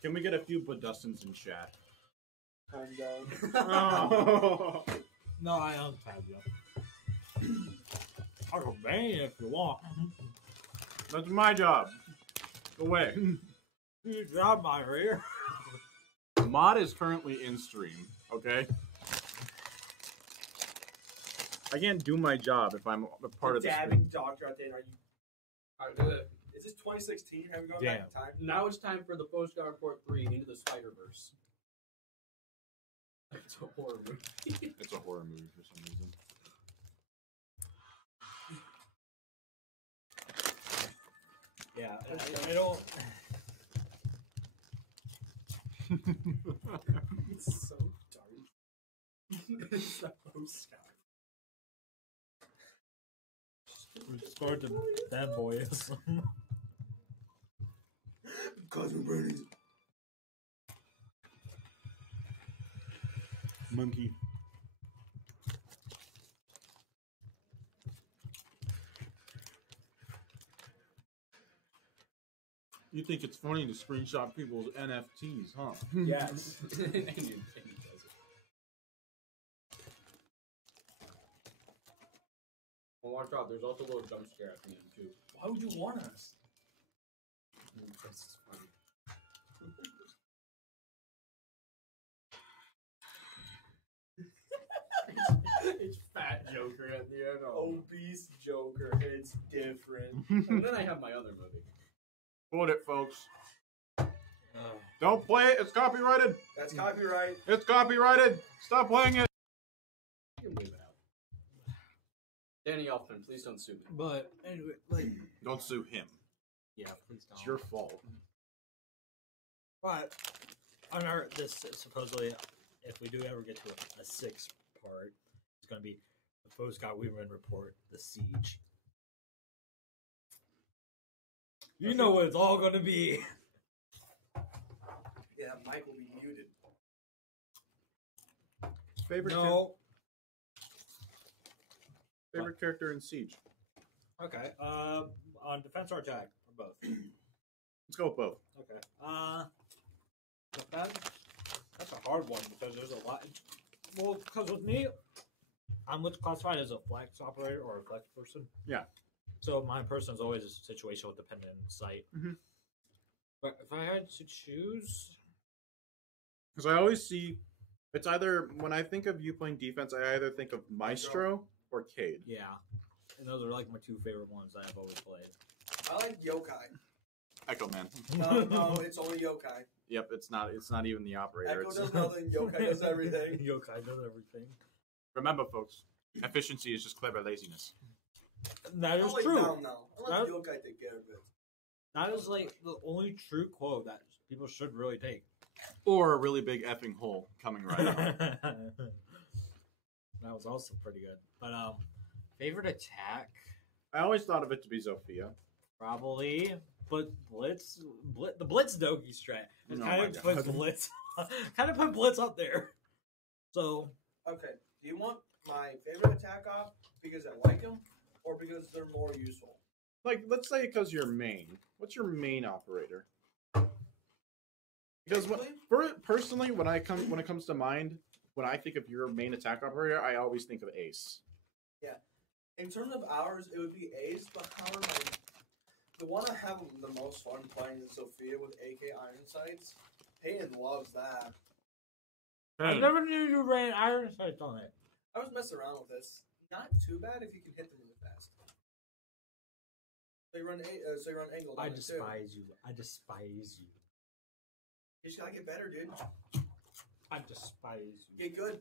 Can we get a few Budustins in chat? I'm down. Oh. No, I untabbed you. I can ban you if you want. That's my job. Go away. Good job, my rear. Mod is currently in stream, okay? I can't do my job if I'm a part of the stream. Dabbing doctor out there. Are you? Alright, do it. Is this 2016? Have we gone Damn. back in time? Now it's time for the Postcard Report 3 Into the Spider-Verse. It's a horror movie. It's a horror movie for some reason. Yeah, I don't. It's so dark. It's the Postcard. We start to fanboyism. Cousin Brady's. Monkey. You think it's funny to screenshot people's NFTs, huh? Yes. And he does it. Well, watch out. There's also a little jump scare at the end, too. Why would you warn us? Because it's funny. It's Fat Joker at the end. Oh. Obese Joker. It's different. And then I have my other movie. Hold it, folks. Don't play it. It's copyrighted. That's copyright. It's copyrighted. Stop playing it. You can leave it out. Danny Elfman, please don't sue me. But anyway, like, Don't sue him. yeah, please don't. It's your fault. But on our this supposedly, if we do ever get to a sixth part, it's going to be the Foscottweman Report, the Siege. You know what it's all going to be. Yeah, Mike will be muted. Favorite No. favorite character in Siege? Okay. On defense or attack? Or both? Let's go with both. Okay. Defense? That's a hard one because there's a lot. Well, because with me, I'm what's classified as a flex operator or a flex person. Yeah. So my person is always a situational dependent site. Mm-hmm. But if I had to choose, Because I always see, it's either, when I think of you playing defense, I either think of Maestro or Cade. yeah, and those are like my two favorite ones that I've always played. I like Yokai. Echo Man. No, it's only Yokai. Yep, it's not even the operator. Echo It's, does nothing, Yokai does everything. Yokai does everything. remember, folks, efficiency is just clever laziness. That is I'll lay true. down now. I'll let That- Yokai take care of it. That is like the only true quote that people should really take. Or a really big effing hole coming right out. That was also pretty good. But favorite attack I always thought of it to be Zofia. probably, but the Blitz Dogi strat. It Oh kind my of puts God. Blitz, kind of put Blitz up there. So Okay, do you want my favorite attack op because I like them, or because they're more useful? Like, let's say because you're main. What's your main operator? Because personally, when it comes to mind, when I think of your main attack operator, I always think of Ace. In terms of hours, it would be Ace, but however, the one I have the most fun playing is Sophia with AK Iron Sights. Payton loves that. I never knew you ran iron sights on it. I was messing around with this. Not too bad if you can hit them really fast. So you run angled. I on it, too. despise you. I despise you. You just gotta get better, dude. I despise you. Get good.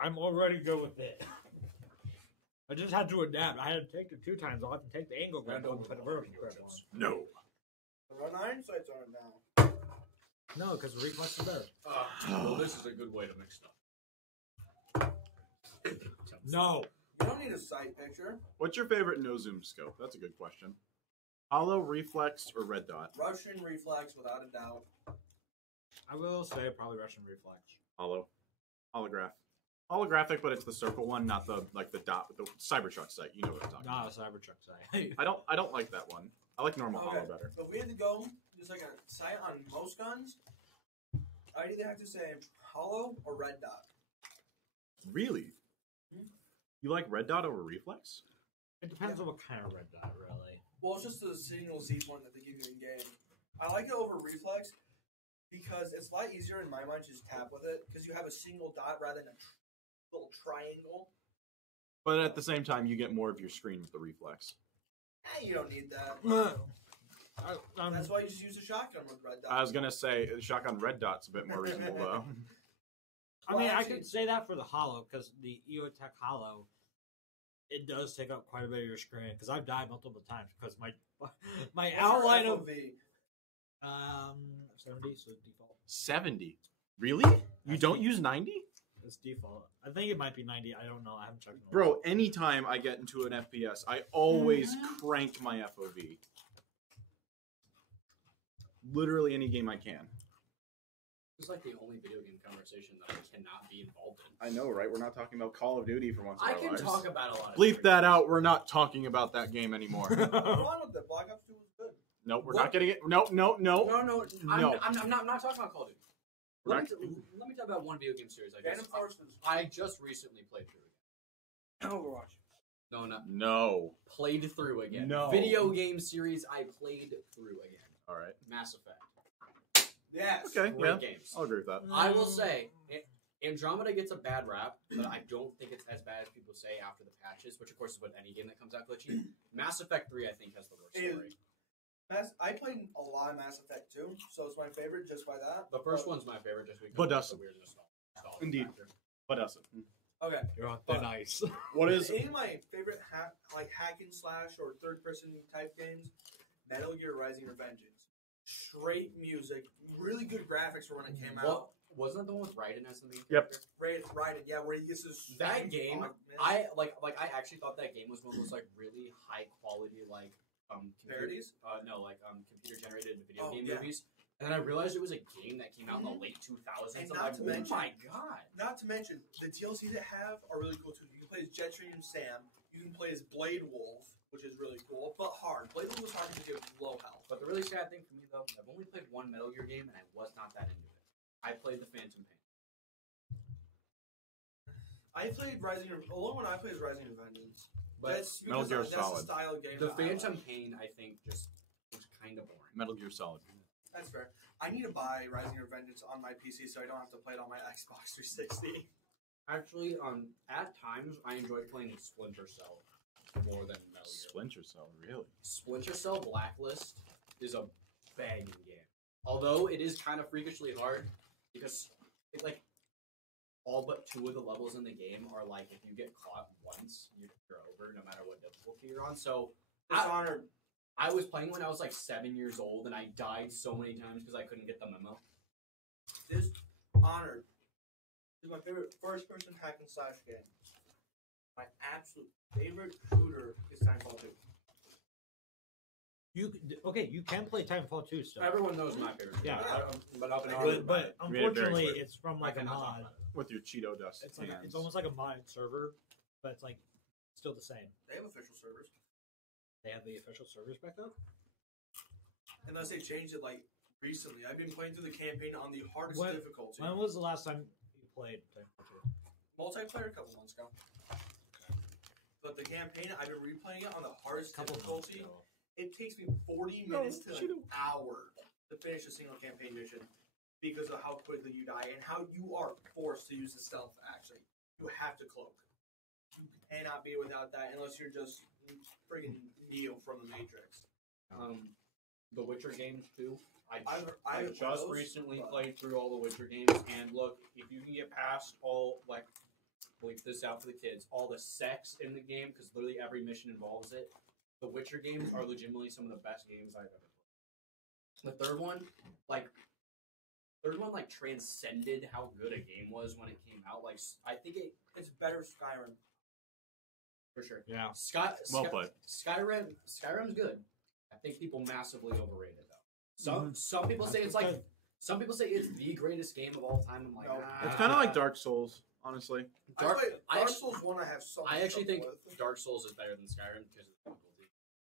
I'm already good with it. I just had to adapt. I had to take it 2 times. I'll have to take the angle grab and put a vertical grab on. No. Run Iron Sights on it now. No, because reflex is better. Well, this is a good way to mix stuff. No. You don't need a sight picture. What's your favorite no zoom scope? That's a good question. Hollow, reflex, or red dot? Russian reflex, without a doubt. I will say probably Russian reflex. Hollow. Holograph. Holographic, but it's the circle one, not the dot, the Cybertruck sight. You know what I'm talking Not about. a Cybertruck side. I don't like that one. I like normal Okay. hollow better. So if we had to go just like a sight on most guns, I'd either have to say hollow or red dot. Really? Hmm? You like red dot over reflex? It depends on what kind of red dot, really. Well, it's just the single Z point that they give you in game. I like it over reflex because it's a lot easier in my mind to just tap with it because you have a single dot rather than a little triangle. But at the same time, you get more of your screen with the reflex. You don't need that. That's why you just use a shotgun with red dot. I was gonna say shotgun red dot's a bit more reasonable though. I mean, Well, I actually- could say that for the hollow because the EO Tech hollow, it does take up quite a bit of your screen because I've died multiple times because my What's your outline of FOV? 70 so default. 70. Really? You don't use 90? It's default. I think it might be 90. I don't know. I haven't checked. in a Bro, while. anytime I get into an FPS, I always crank my FOV. Literally any game I can. It's like the only video game conversation that I cannot be involved in. I know, right? We're not talking about Call of Duty for once in I our can lives. talk about a lot of Bleep different that games. out. We're not talking about that game anymore. What's wrong with it? Black Ops 2 was good. Nope, we're What? not getting it. No. No, No. I'm not talking about Call of Duty. We're Let not- me talk about one video game series Phantom Force was I just recently played through again. Overwatch. No, not No. played through again. No. Video game series I played through again. All right. Mass Effect. Yes. Okay, Great yeah. games. I'll agree with that. I will say, Andromeda gets a bad rap, but I don't think it's as bad as people say after the patches, which of course is what any game that comes out glitchy. Mass Effect 3, I think, has the worst It is. story. I played a lot of Mass Effect 2, so it's my favorite just by that. The first one's my favorite just because But of the doesn't. weird nostalgia Indeed. factor. What else? Okay. You're on thin ice. What is? Any of my favorite hack and slash or third person type games, Metal Gear Rising Revengeance. Straight music, really good graphics for when it came out. Wasn't that the one with Raiden as the main Yep. character? Raiden, yeah, where he gets his That game, man. I actually thought that game was one of those like really high quality computer, Parodies? computer generated video Oh, game yeah. movies And then I realized it was a game that came out in the late 2000s. And I'm not like, to mention- oh my god. Not to mention, the TLCs they have are really cool too. You can play as Jetstream Sam. You can play as Blade Wolf, which is really cool, but hard. Blade Wolf was hard because you have low health. But the really sad thing for me, though, I've only played one Metal Gear game, and I was not that into it. I played the Phantom Pain. I played Rising. The only one I played is Rising of Vengeance. But That's Metal because Gear that's Solid. the style of game. the that I Phantom like. Pain, I think, just was kind of boring. Metal Gear Solid. That's fair. I need to buy Rising of Vengeance on my PC so I don't have to play it on my Xbox 360. Actually, at times, I enjoyed playing Splinter Cell more than Metal Gear. Splinter Cell, really? Splinter Cell Blacklist is a banging game. Although it is kind of freakishly hard because like all but 2 of the levels in the game are like if you get caught once, you're over no matter what difficulty you're on. So Dishonored. I was playing when I was like 7 years old and I died so many times because I couldn't get the memo. Dishonored is my favorite first-person hack and slash game. My absolute favorite shooter is Titanfall 2. You can play Titanfall 2 still. Everyone knows my favorite. Yeah. But up in But- Arnold, But We made it very unfortunately, quick. it's from like I a cannot talk mod. about it. With your Cheeto dust It's like hands. it's almost like a modded server, but it's like still the same. They have official servers. They have the official servers back up. Unless they changed it like recently. I've been playing through the campaign on the hardest When- difficulty. When was the last time you played Titanfall 2? Multiplayer a couple months ago. But the campaign, I've been replaying it on the hardest difficulty. ago. It takes me 40 minutes to an hour to finish a single campaign mission because of how quickly you die and how you are forced to use the stealth action. You have to cloak. You cannot be without that unless you're just friggin' Neo from the Matrix. The Witcher games too. I I've just those, recently but- played through all the Witcher games, and look, if you can get past all bleep this out for the kids, all the sex in the game, because literally every mission involves it. The Witcher games are legitimately some of the best games I've ever played. The third one transcended how good a game was when it came out. Like I think It's better Skyrim. for sure. Yeah. Well played. Skyrim's good. I think people massively overrate it though. Some people say it's like some people say it's the greatest game of all time. I'm like, No. It's kind of like Dark Souls, honestly. Dark Dark Souls 1 I have so I much actually think trouble with. Dark Souls is better than Skyrim because of the difficulty.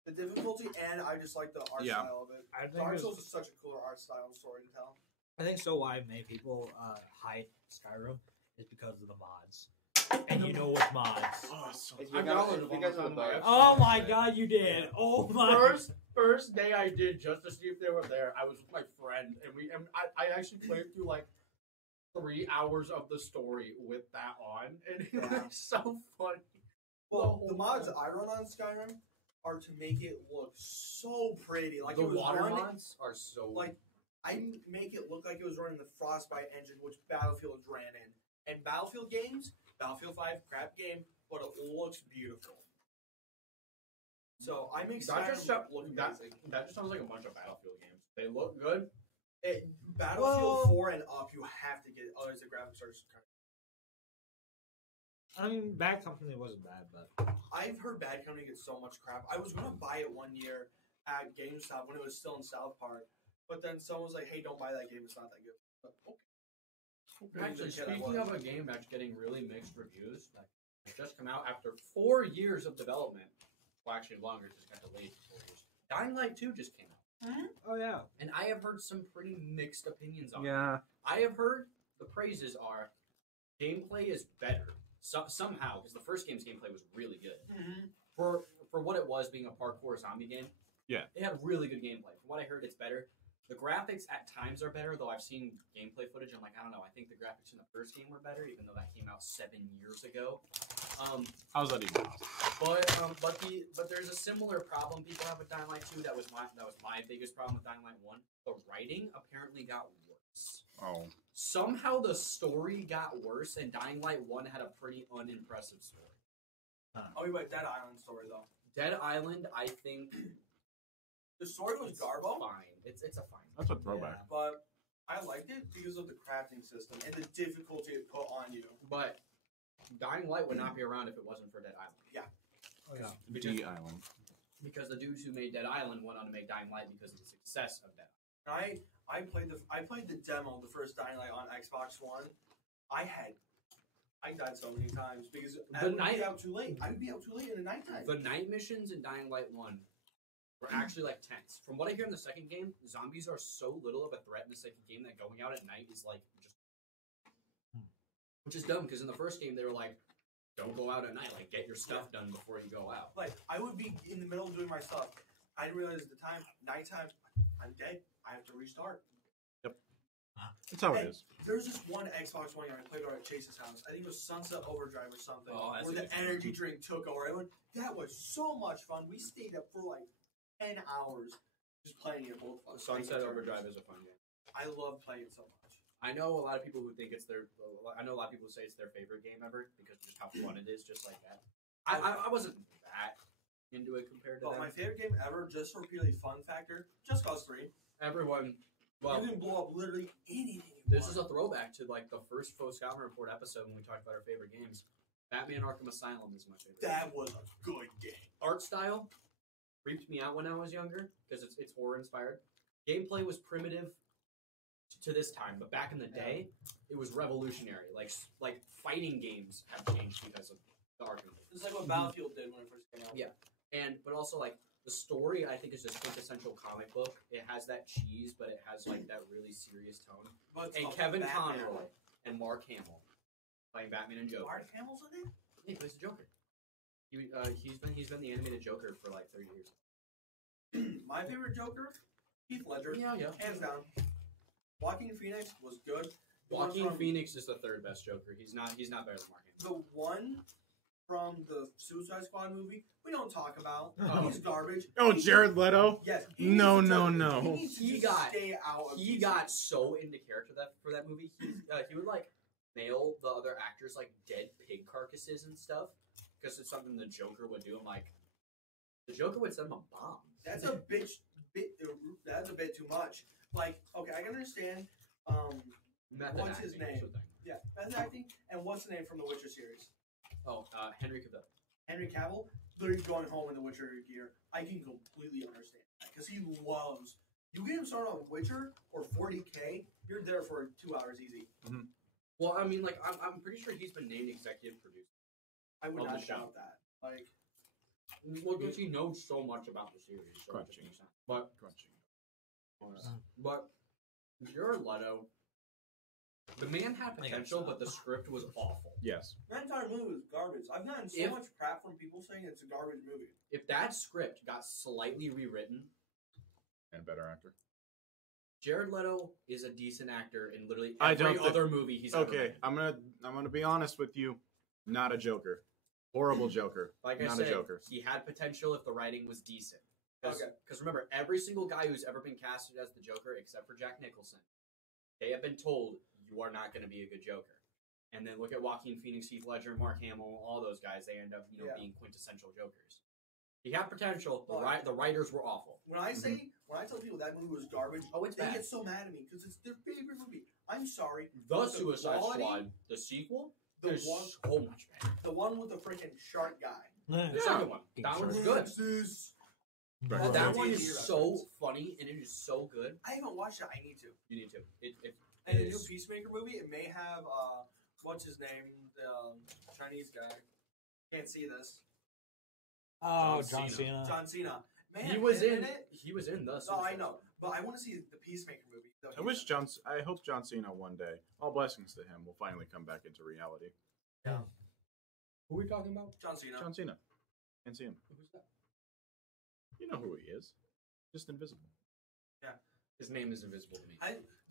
The difficulty, and I just like the art Yeah. style of it. I think Dark it's- Souls is such a cooler art style and story to tell. I think so. Why many people hide Skyrim is because of the mods. And you know what mods? Oh my god, you did! Oh my! First day I did just to see if they were there. I was with my friend, and I actually played through like 3 hours of the story with that on, and it Yeah. was so funny. Well, the mods I run on Skyrim are to make it look so pretty. Like the it was water running, mods are so like I make it look like it was running the Frostbite engine, which Battlefield ran in. And Battlefield games, Battlefield 5, crap game, but it looks beautiful. So I make that Skyrim just look that, amazing. that just sounds like a bunch of Battlefield games. They look good. Battlefield Well- 4 and up, you have to get it. Otherwise, the graphics are just kind I mean, Bad Company wasn't bad, but I've heard Bad Company get so much crap. I was gonna buy it one year at GameStop when it was still in South Park, but then someone was like, "Hey, don't buy that game. It's not that good." But, okay. Actually, Yeah, that speaking was. of a game that's getting really mixed reviews, that has just come out after 4 years of development. Well, actually longer, it just got delayed for 4 years. Dying Light 2 just came out, oh yeah, and I have heard some pretty mixed opinions on it. Yeah. I have heard the praises are gameplay is better somehow because the first game's gameplay was really good for what it was being a parkour zombie game. Yeah. It had really good gameplay. From what I heard, it's better. The graphics at times are better, though I've seen gameplay footage. I'm like, I don't know. I think the graphics in the first game were better, even though that came out 7 years ago. How's that even possible? But there's a similar problem people have with Dying Light 2. That was my biggest problem with Dying Light 1. The writing apparently got worse. Oh. Somehow the story got worse, and Dying Light 1 had a pretty unimpressive story. Oh, you went Dead Island story though. Dead Island, I think, The story was garbo, fine. It's a fine. That's a throwback. but I liked it because of the crafting system and the difficulty it put on you. But Dying Light would not be around if it wasn't for Dead Island. oh yeah. D Island. Because the dudes who made Dead Island went on to make Dying Light because of the success of Dead Island. I played the demo, the first Dying Light on Xbox One. I died so many times because I would be out too late. I would be out too late in the nighttime. The night missions in Dying Light 1 were actually like tense. From what I hear in the second game, zombies are so little of a threat in the second game that going out at night is like just, which is dumb because in the first game they were like, don't go out at night. Like get your stuff done before you go out. Like I would be in the middle of doing my stuff. I didn't realize the time, nighttime. I'm dead. I have to restart. Yep. That's how it is. There's this one Xbox One game I played over at Chase's house. I think it was Sunset Overdrive or something. Where the energy drink took over. That was so much fun. We stayed up for like 10 hours just playing it. Both Sunset Overdrive is a fun game. I love playing it so much. I know a lot of people who think it's their. I know a lot of people who say it's their favorite game ever because of just how fun it is, just like that. I wasn't that into it compared to But them. my favorite game ever, just for purely fun factor, Just Cause 3. Everyone. Well, you can blow up literally anything you this want. is a throwback to like the first Foscottweman Report episode when we talked about our favorite games. Batman Arkham Asylum is my favorite. That was a good game. Art style creeped me out when I was younger because it's horror inspired. Gameplay was primitive to this time, but back in the day, it was revolutionary. Like fighting games have changed because of the Arkham. It's like what Battlefield did when it first came out. Yeah, but also like the story, I think is just quintessential comic book. It has that cheese, but it has like that really serious tone. But And Kevin Conroy and Mark Hamill playing Batman and Joker. Mark Hamill's in it? He plays the Joker. He's been the animated Joker for like 30 years. My favorite Joker, Heath Ledger. Yeah. Hands down. Joaquin Phoenix was good. Joaquin Phoenix is the third best Joker. He's not better than Mark Hamill. The one from the Suicide Squad movie, we don't talk about. Oh. He's garbage. Oh, Jared Leto? Yes. No. He He got got so into character for that movie. He would like nail the other actors like dead pig carcasses and stuff because it's something the Joker would do. I'm like, the Joker would send him a bomb. That's a bit. That's a bit too much. Like, okay, I can understand. Method What's his acting name? is the thing. Yeah, method acting. And what's the name from the Witcher series? Oh, Henry Cavill. Henry Cavill. Literally going home in the Witcher gear. I can completely understand that because he loves. You get him started on Witcher or 40K, you're there for 2 hours easy. Mm-hmm. Well, I mean, like I'm pretty sure he's been named executive producer. I would Of the not show. doubt that. Like, Well, because he knows so much about the series. So it just Crunching. makes sense. But Crunching. Jared Leto, the man had potential, but the script was awful. Yes. that entire movie was garbage. I've gotten so much crap from people saying it's a garbage movie. If that script got slightly rewritten, And better actor. Jared Leto is a decent actor in literally I every don't thi- other movie he's ever Okay, made. I'm gonna be honest with you. Not a Joker. Horrible Joker. Like I Not said, a Joker. he had potential if the writing was decent. Because Okay. remember, every single guy who's ever been casted as the Joker, except for Jack Nicholson, they have been told, you are not going to be a good Joker. And then look at Joaquin Phoenix, Heath Ledger, Mark Hamill, all those guys, they end up being quintessential Jokers. He had potential, the writers were awful. When I tell people that movie was garbage, It's they bad. get so mad at me because it's their favorite movie. I'm sorry. The but Suicide quality- Squad, the sequel, The is one, so much better. the one with the freaking shark guy. The second one, that one's good. This. Right. Oh, that D&D one is reference. so funny and it is so good. I haven't watched it. I need to. You need to. And the It new is- Peacemaker movie, it may have what's his name, the Chinese guy. Can't see this. Oh, John John Cena. John Cena. Man, He was him in it. He was in the. No, Suicide I know, Squad. but I want to see the Peacemaker movie. I hope John Cena one day, all blessings to him, will finally come back into reality. Who are we talking about? John Cena. John Cena. Can't see him. Who's that? You know who he is. Just invisible. His name is invisible to me.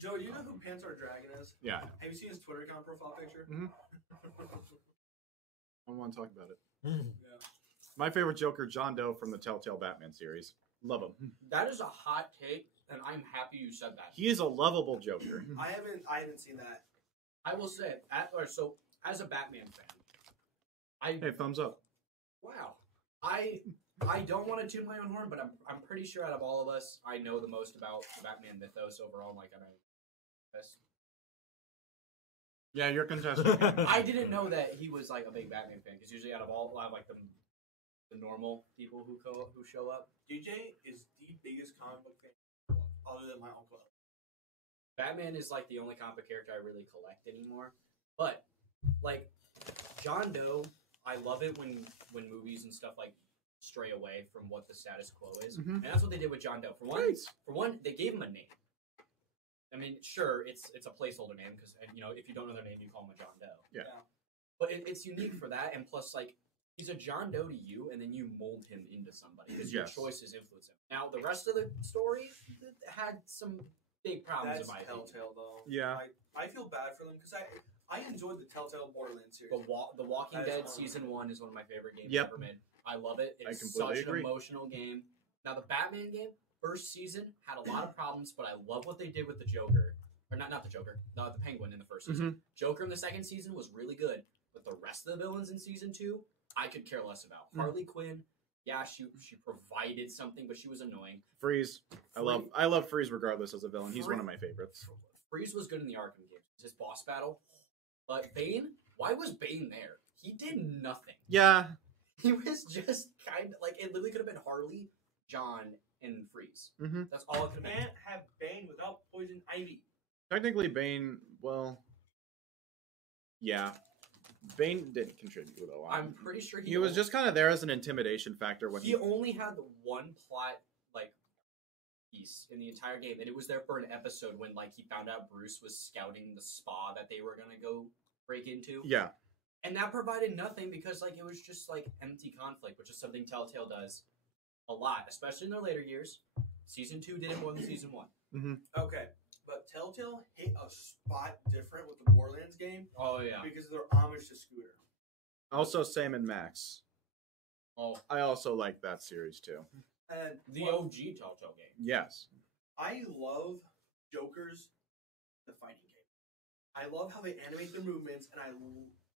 Joe, do you know who Panzer Dragon is? Yeah. Have you seen his Twitter account profile picture? Mm-hmm. I don't want to talk about it. Yeah. My favorite Joker, John Doe from the Telltale Batman series. Love him. That is a hot take, and I'm happy you said that. He is a lovable Joker. I haven't seen that. I will say, so as a Batman fan, Hey, thumbs up. wow, I don't want to toot my own horn, but I'm pretty sure out of all of us, I know the most about the Batman mythos overall. Like, Yeah, you're contesting. I didn't know that he was like a big Batman fan because usually out of like the normal people who show up, DJ is the biggest comic book fan. other than my uncle. Batman is like the only comic book character I really collect anymore. But like John Doe, I love it when movies and stuff like stray away from what the status quo is, and that's what they did with John Doe. For one, they gave him a name. I mean, sure, it's a placeholder name because if you don't know their name, you call him a John Doe. Yeah. But it's unique for that, and plus, like, he's a John Doe to you, and then you mold him into somebody because your choices influence him. Now, the rest of the story had some big problems. That's in my Telltale, though. Yeah. I feel bad for them because I enjoyed the Telltale Borderlands series. The Walking That is Dead one. Season 1 is one of my favorite games Yep. ever made. I love it. I It's completely such agree. an emotional game. Now, the Batman game, first season, had a lot of problems, but I love what they did with the Joker. Or not the Joker, the Penguin in the first season. Joker in the second season was really good, but the rest of the villains in season 2, I could care less about. Harley Quinn, yeah, she provided something, but she was annoying. Freeze. I love Freeze regardless as a villain. He's one of my favorites. Freeze was good in the Arkham games. His boss battle. But Bane, why was Bane there? He did nothing. Yeah. He was just kind of like, it literally could have been Harley, John, and Freeze. Mm-hmm. That's all it could have been. Can't have Bane without Poison Ivy. Technically, Bane, well, yeah. Bane didn't contribute a lot. I'm pretty sure he was just kind of there as an intimidation factor. When he only had the one plot, like, piece in the entire game, and it was there for an episode when, like, he found out Bruce was scouting the spa that they were going to go break into. Yeah. And that provided nothing because, like, it was just, like, empty conflict, which is something Telltale does a lot, especially in their later years. Season 2 did it more than Season 1. Mm-hmm. Okay, but Telltale hit a spot different with the Borderlands game Oh, yeah. because of their homage to Scooter. Also, Sam and Max. Oh, I also like that series too. And the OG Telltale game. Yes. I love Joker's the fighting game. I love how they animate their movements, and I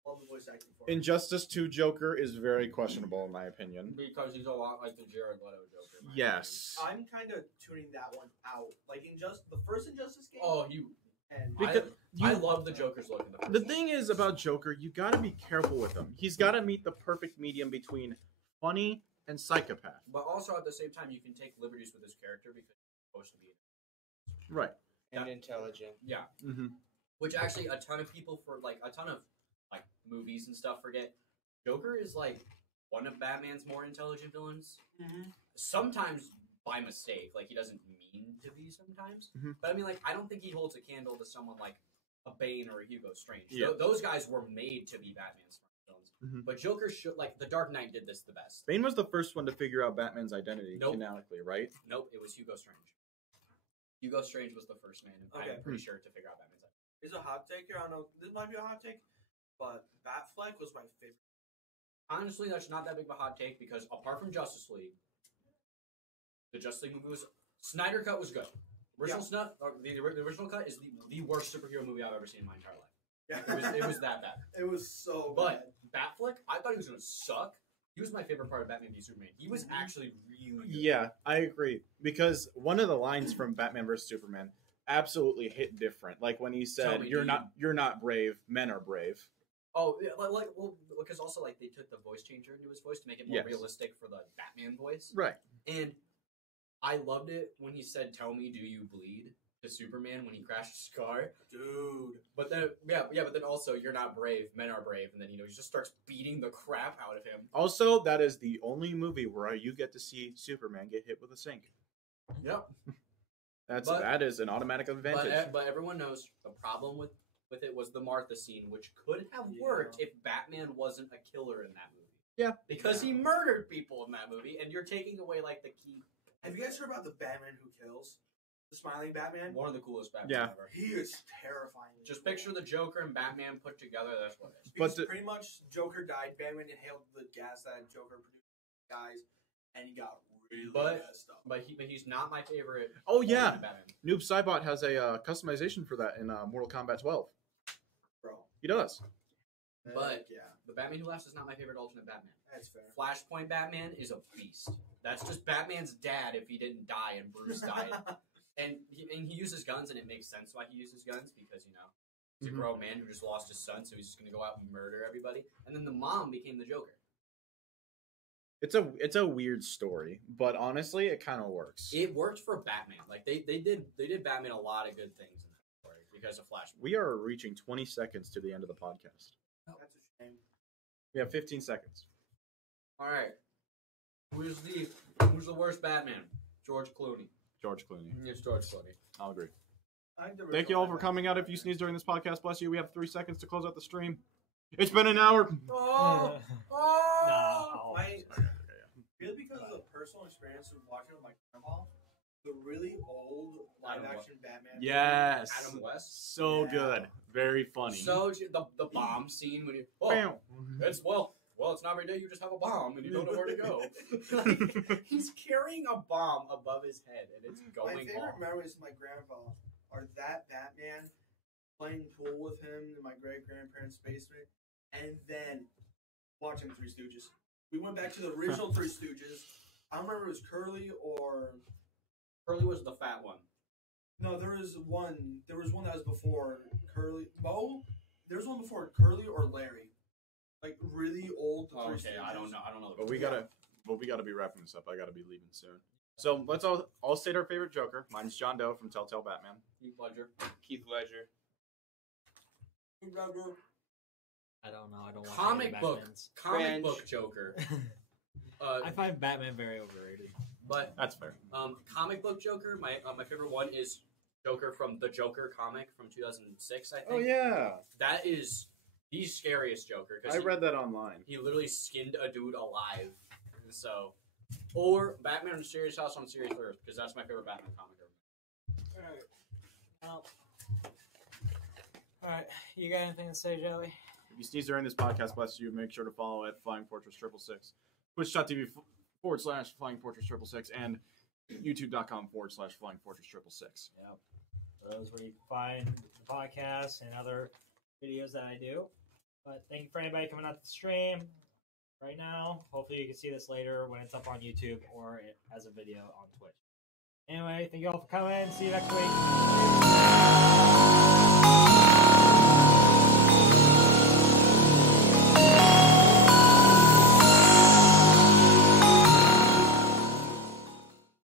love the voice acting for it. Injustice 2 Joker is very questionable in my opinion. Because he's a lot like the Jared Leto Joker. in my Yes. I'm kind of tuning that one out. Like the first Injustice game. opinion. Oh, you. And Because I love the Joker's look in the first the one. thing is about Joker, you gotta be careful with him. He's gotta meet the perfect medium between funny and psychopath. But also at the same time, you can take liberties with his character because he's supposed to be. Right. And intelligent. Yeah. Mm-hmm. Which actually, a ton of people a ton of like movies and stuff forget. Joker is like one of Batman's more intelligent villains. Sometimes by mistake, like he doesn't mean to be sometimes. Mhm. But I mean, like I don't think he holds a candle to someone like a Bane or a Hugo Strange. Yeah. Those guys were made to be Batman's villains. Mhm. But Joker should like the Dark Knight did this the best. Bane was the first one to figure out Batman's identity Nope. canonically, right? Nope, it was Hugo Strange. Hugo Strange was the first man, Okay. I'm pretty sure, to figure out Batman's identity. Here's a hot take here. I don't know. This might be a hot take, but Batfleck was my favorite. Honestly, that's not that big of a hot take because apart from Justice League, the Justice League movie was Snyder Cut was good. The original cut is the worst superhero movie I've ever seen in my entire life. Yeah. It was that bad. It was so But Batfleck, I thought he was gonna suck. He was my favorite part of Batman v Superman. He was actually really good. Yeah, I agree. Because one of the lines from Batman vs Superman absolutely hit different. Like when he Tell said, me, "You're not brave. Men are brave." Oh, yeah, well, because also like they took the voice changer into his voice to make it more Yes. realistic for the Batman voice. Right. And I loved it when he said, "Tell me, do you bleed?" to Superman when he crashed his car. dude. But then, but then also, "You're not brave. Men are brave." And then he just starts beating the crap out of him. Also, that is the only movie where you get to see Superman get hit with a sink. Yep. That is an automatic advantage. But everyone knows the problem with it was the Martha scene, which could have worked if Batman wasn't a killer in that movie. Yeah. Because he murdered people in that movie, and you're taking away like the key. Have you guys heard about the Batman Who Kills? The smiling Batman? One of the coolest Batman Yeah. ever. He is terrifying. Just picture the Joker and Batman put together. That's what it is. Because But pretty much Joker died. Batman inhaled the gas that Joker produced, guys, and he got really messed up. But he's not my favorite. Oh, yeah. Batman. Noob Saibot has a customization for that in Mortal Kombat 12. Bro. He does. But yeah, the Batman Who Laughs is not my favorite alternate Batman. that's fair. Flashpoint Batman is a beast. That's just Batman's dad if he didn't die and Bruce died. And he uses guns, and it makes sense why he uses guns because, he's a Mhm. grown man who just lost his son, so he's just going to go out and murder everybody. And then the mom became the Joker. It's a weird story, but honestly, it kind of works. It worked for Batman. Like they did Batman a lot of good things in that story because of Flash. We are reaching 20 seconds to the end of the podcast. That's a shame. We have 15 seconds. All right. Who's the worst Batman? George Clooney. George Clooney. It's George Clooney. I'll agree. I think the Thank you all for coming out. If you sneeze during this podcast, bless you. We have 3 seconds to close out the stream. It's been an hour. Oh, No. Really because of the personal experience of watching with my grandpa, the really old live action Batman. Yes. Adam West. So Yeah. good. Very funny. So the bomb scene when you Bam. it's well it's not every day you just have a bomb and you don't know where to go. Like, he's carrying a bomb above his head and it's going My favorite off. memories of my grandpa are that Batman playing pool with him in my great grandparents' basement, and then watching Three Stooges. We went back to the original Three Stooges. I don't remember if it was Curly or Curly was the fat one. no. There was one. There was one that was before Curly. Mo. There was one before Curly or Larry. Like really old. Oh, Three okay, Stooges. I don't know. But we gotta be wrapping this up. I gotta be leaving soon. So let's all state our favorite Joker. Mine's John Doe from Telltale Batman. Heath Ledger. Keith Ledger. I don't know. I don't watch Comic any book. Batmans. Comic Cringe. book Joker. I find Batman very overrated. But That's fair. comic book Joker. My favorite one is Joker from the Joker comic from 2006. I think. Oh yeah, That is the scariest Joker. I read that online. He literally skinned a dude alive. So, or Batman on Serious House on Serious Earth because that's my favorite Batman comic ever. All right. You got anything to say, Joey? If you sneeze during this podcast, bless you. Make sure to follow at Flying Fortress 666, Twitch.tv/Flying Fortress 666, and YouTube.com/Flying Fortress 666. Yep. Those where you can find the podcast and other videos that I do. But thank you for anybody coming out to the stream right now. Hopefully you can see this later when it's up on YouTube or as a video on Twitch. Anyway, thank you all for coming. See you next week.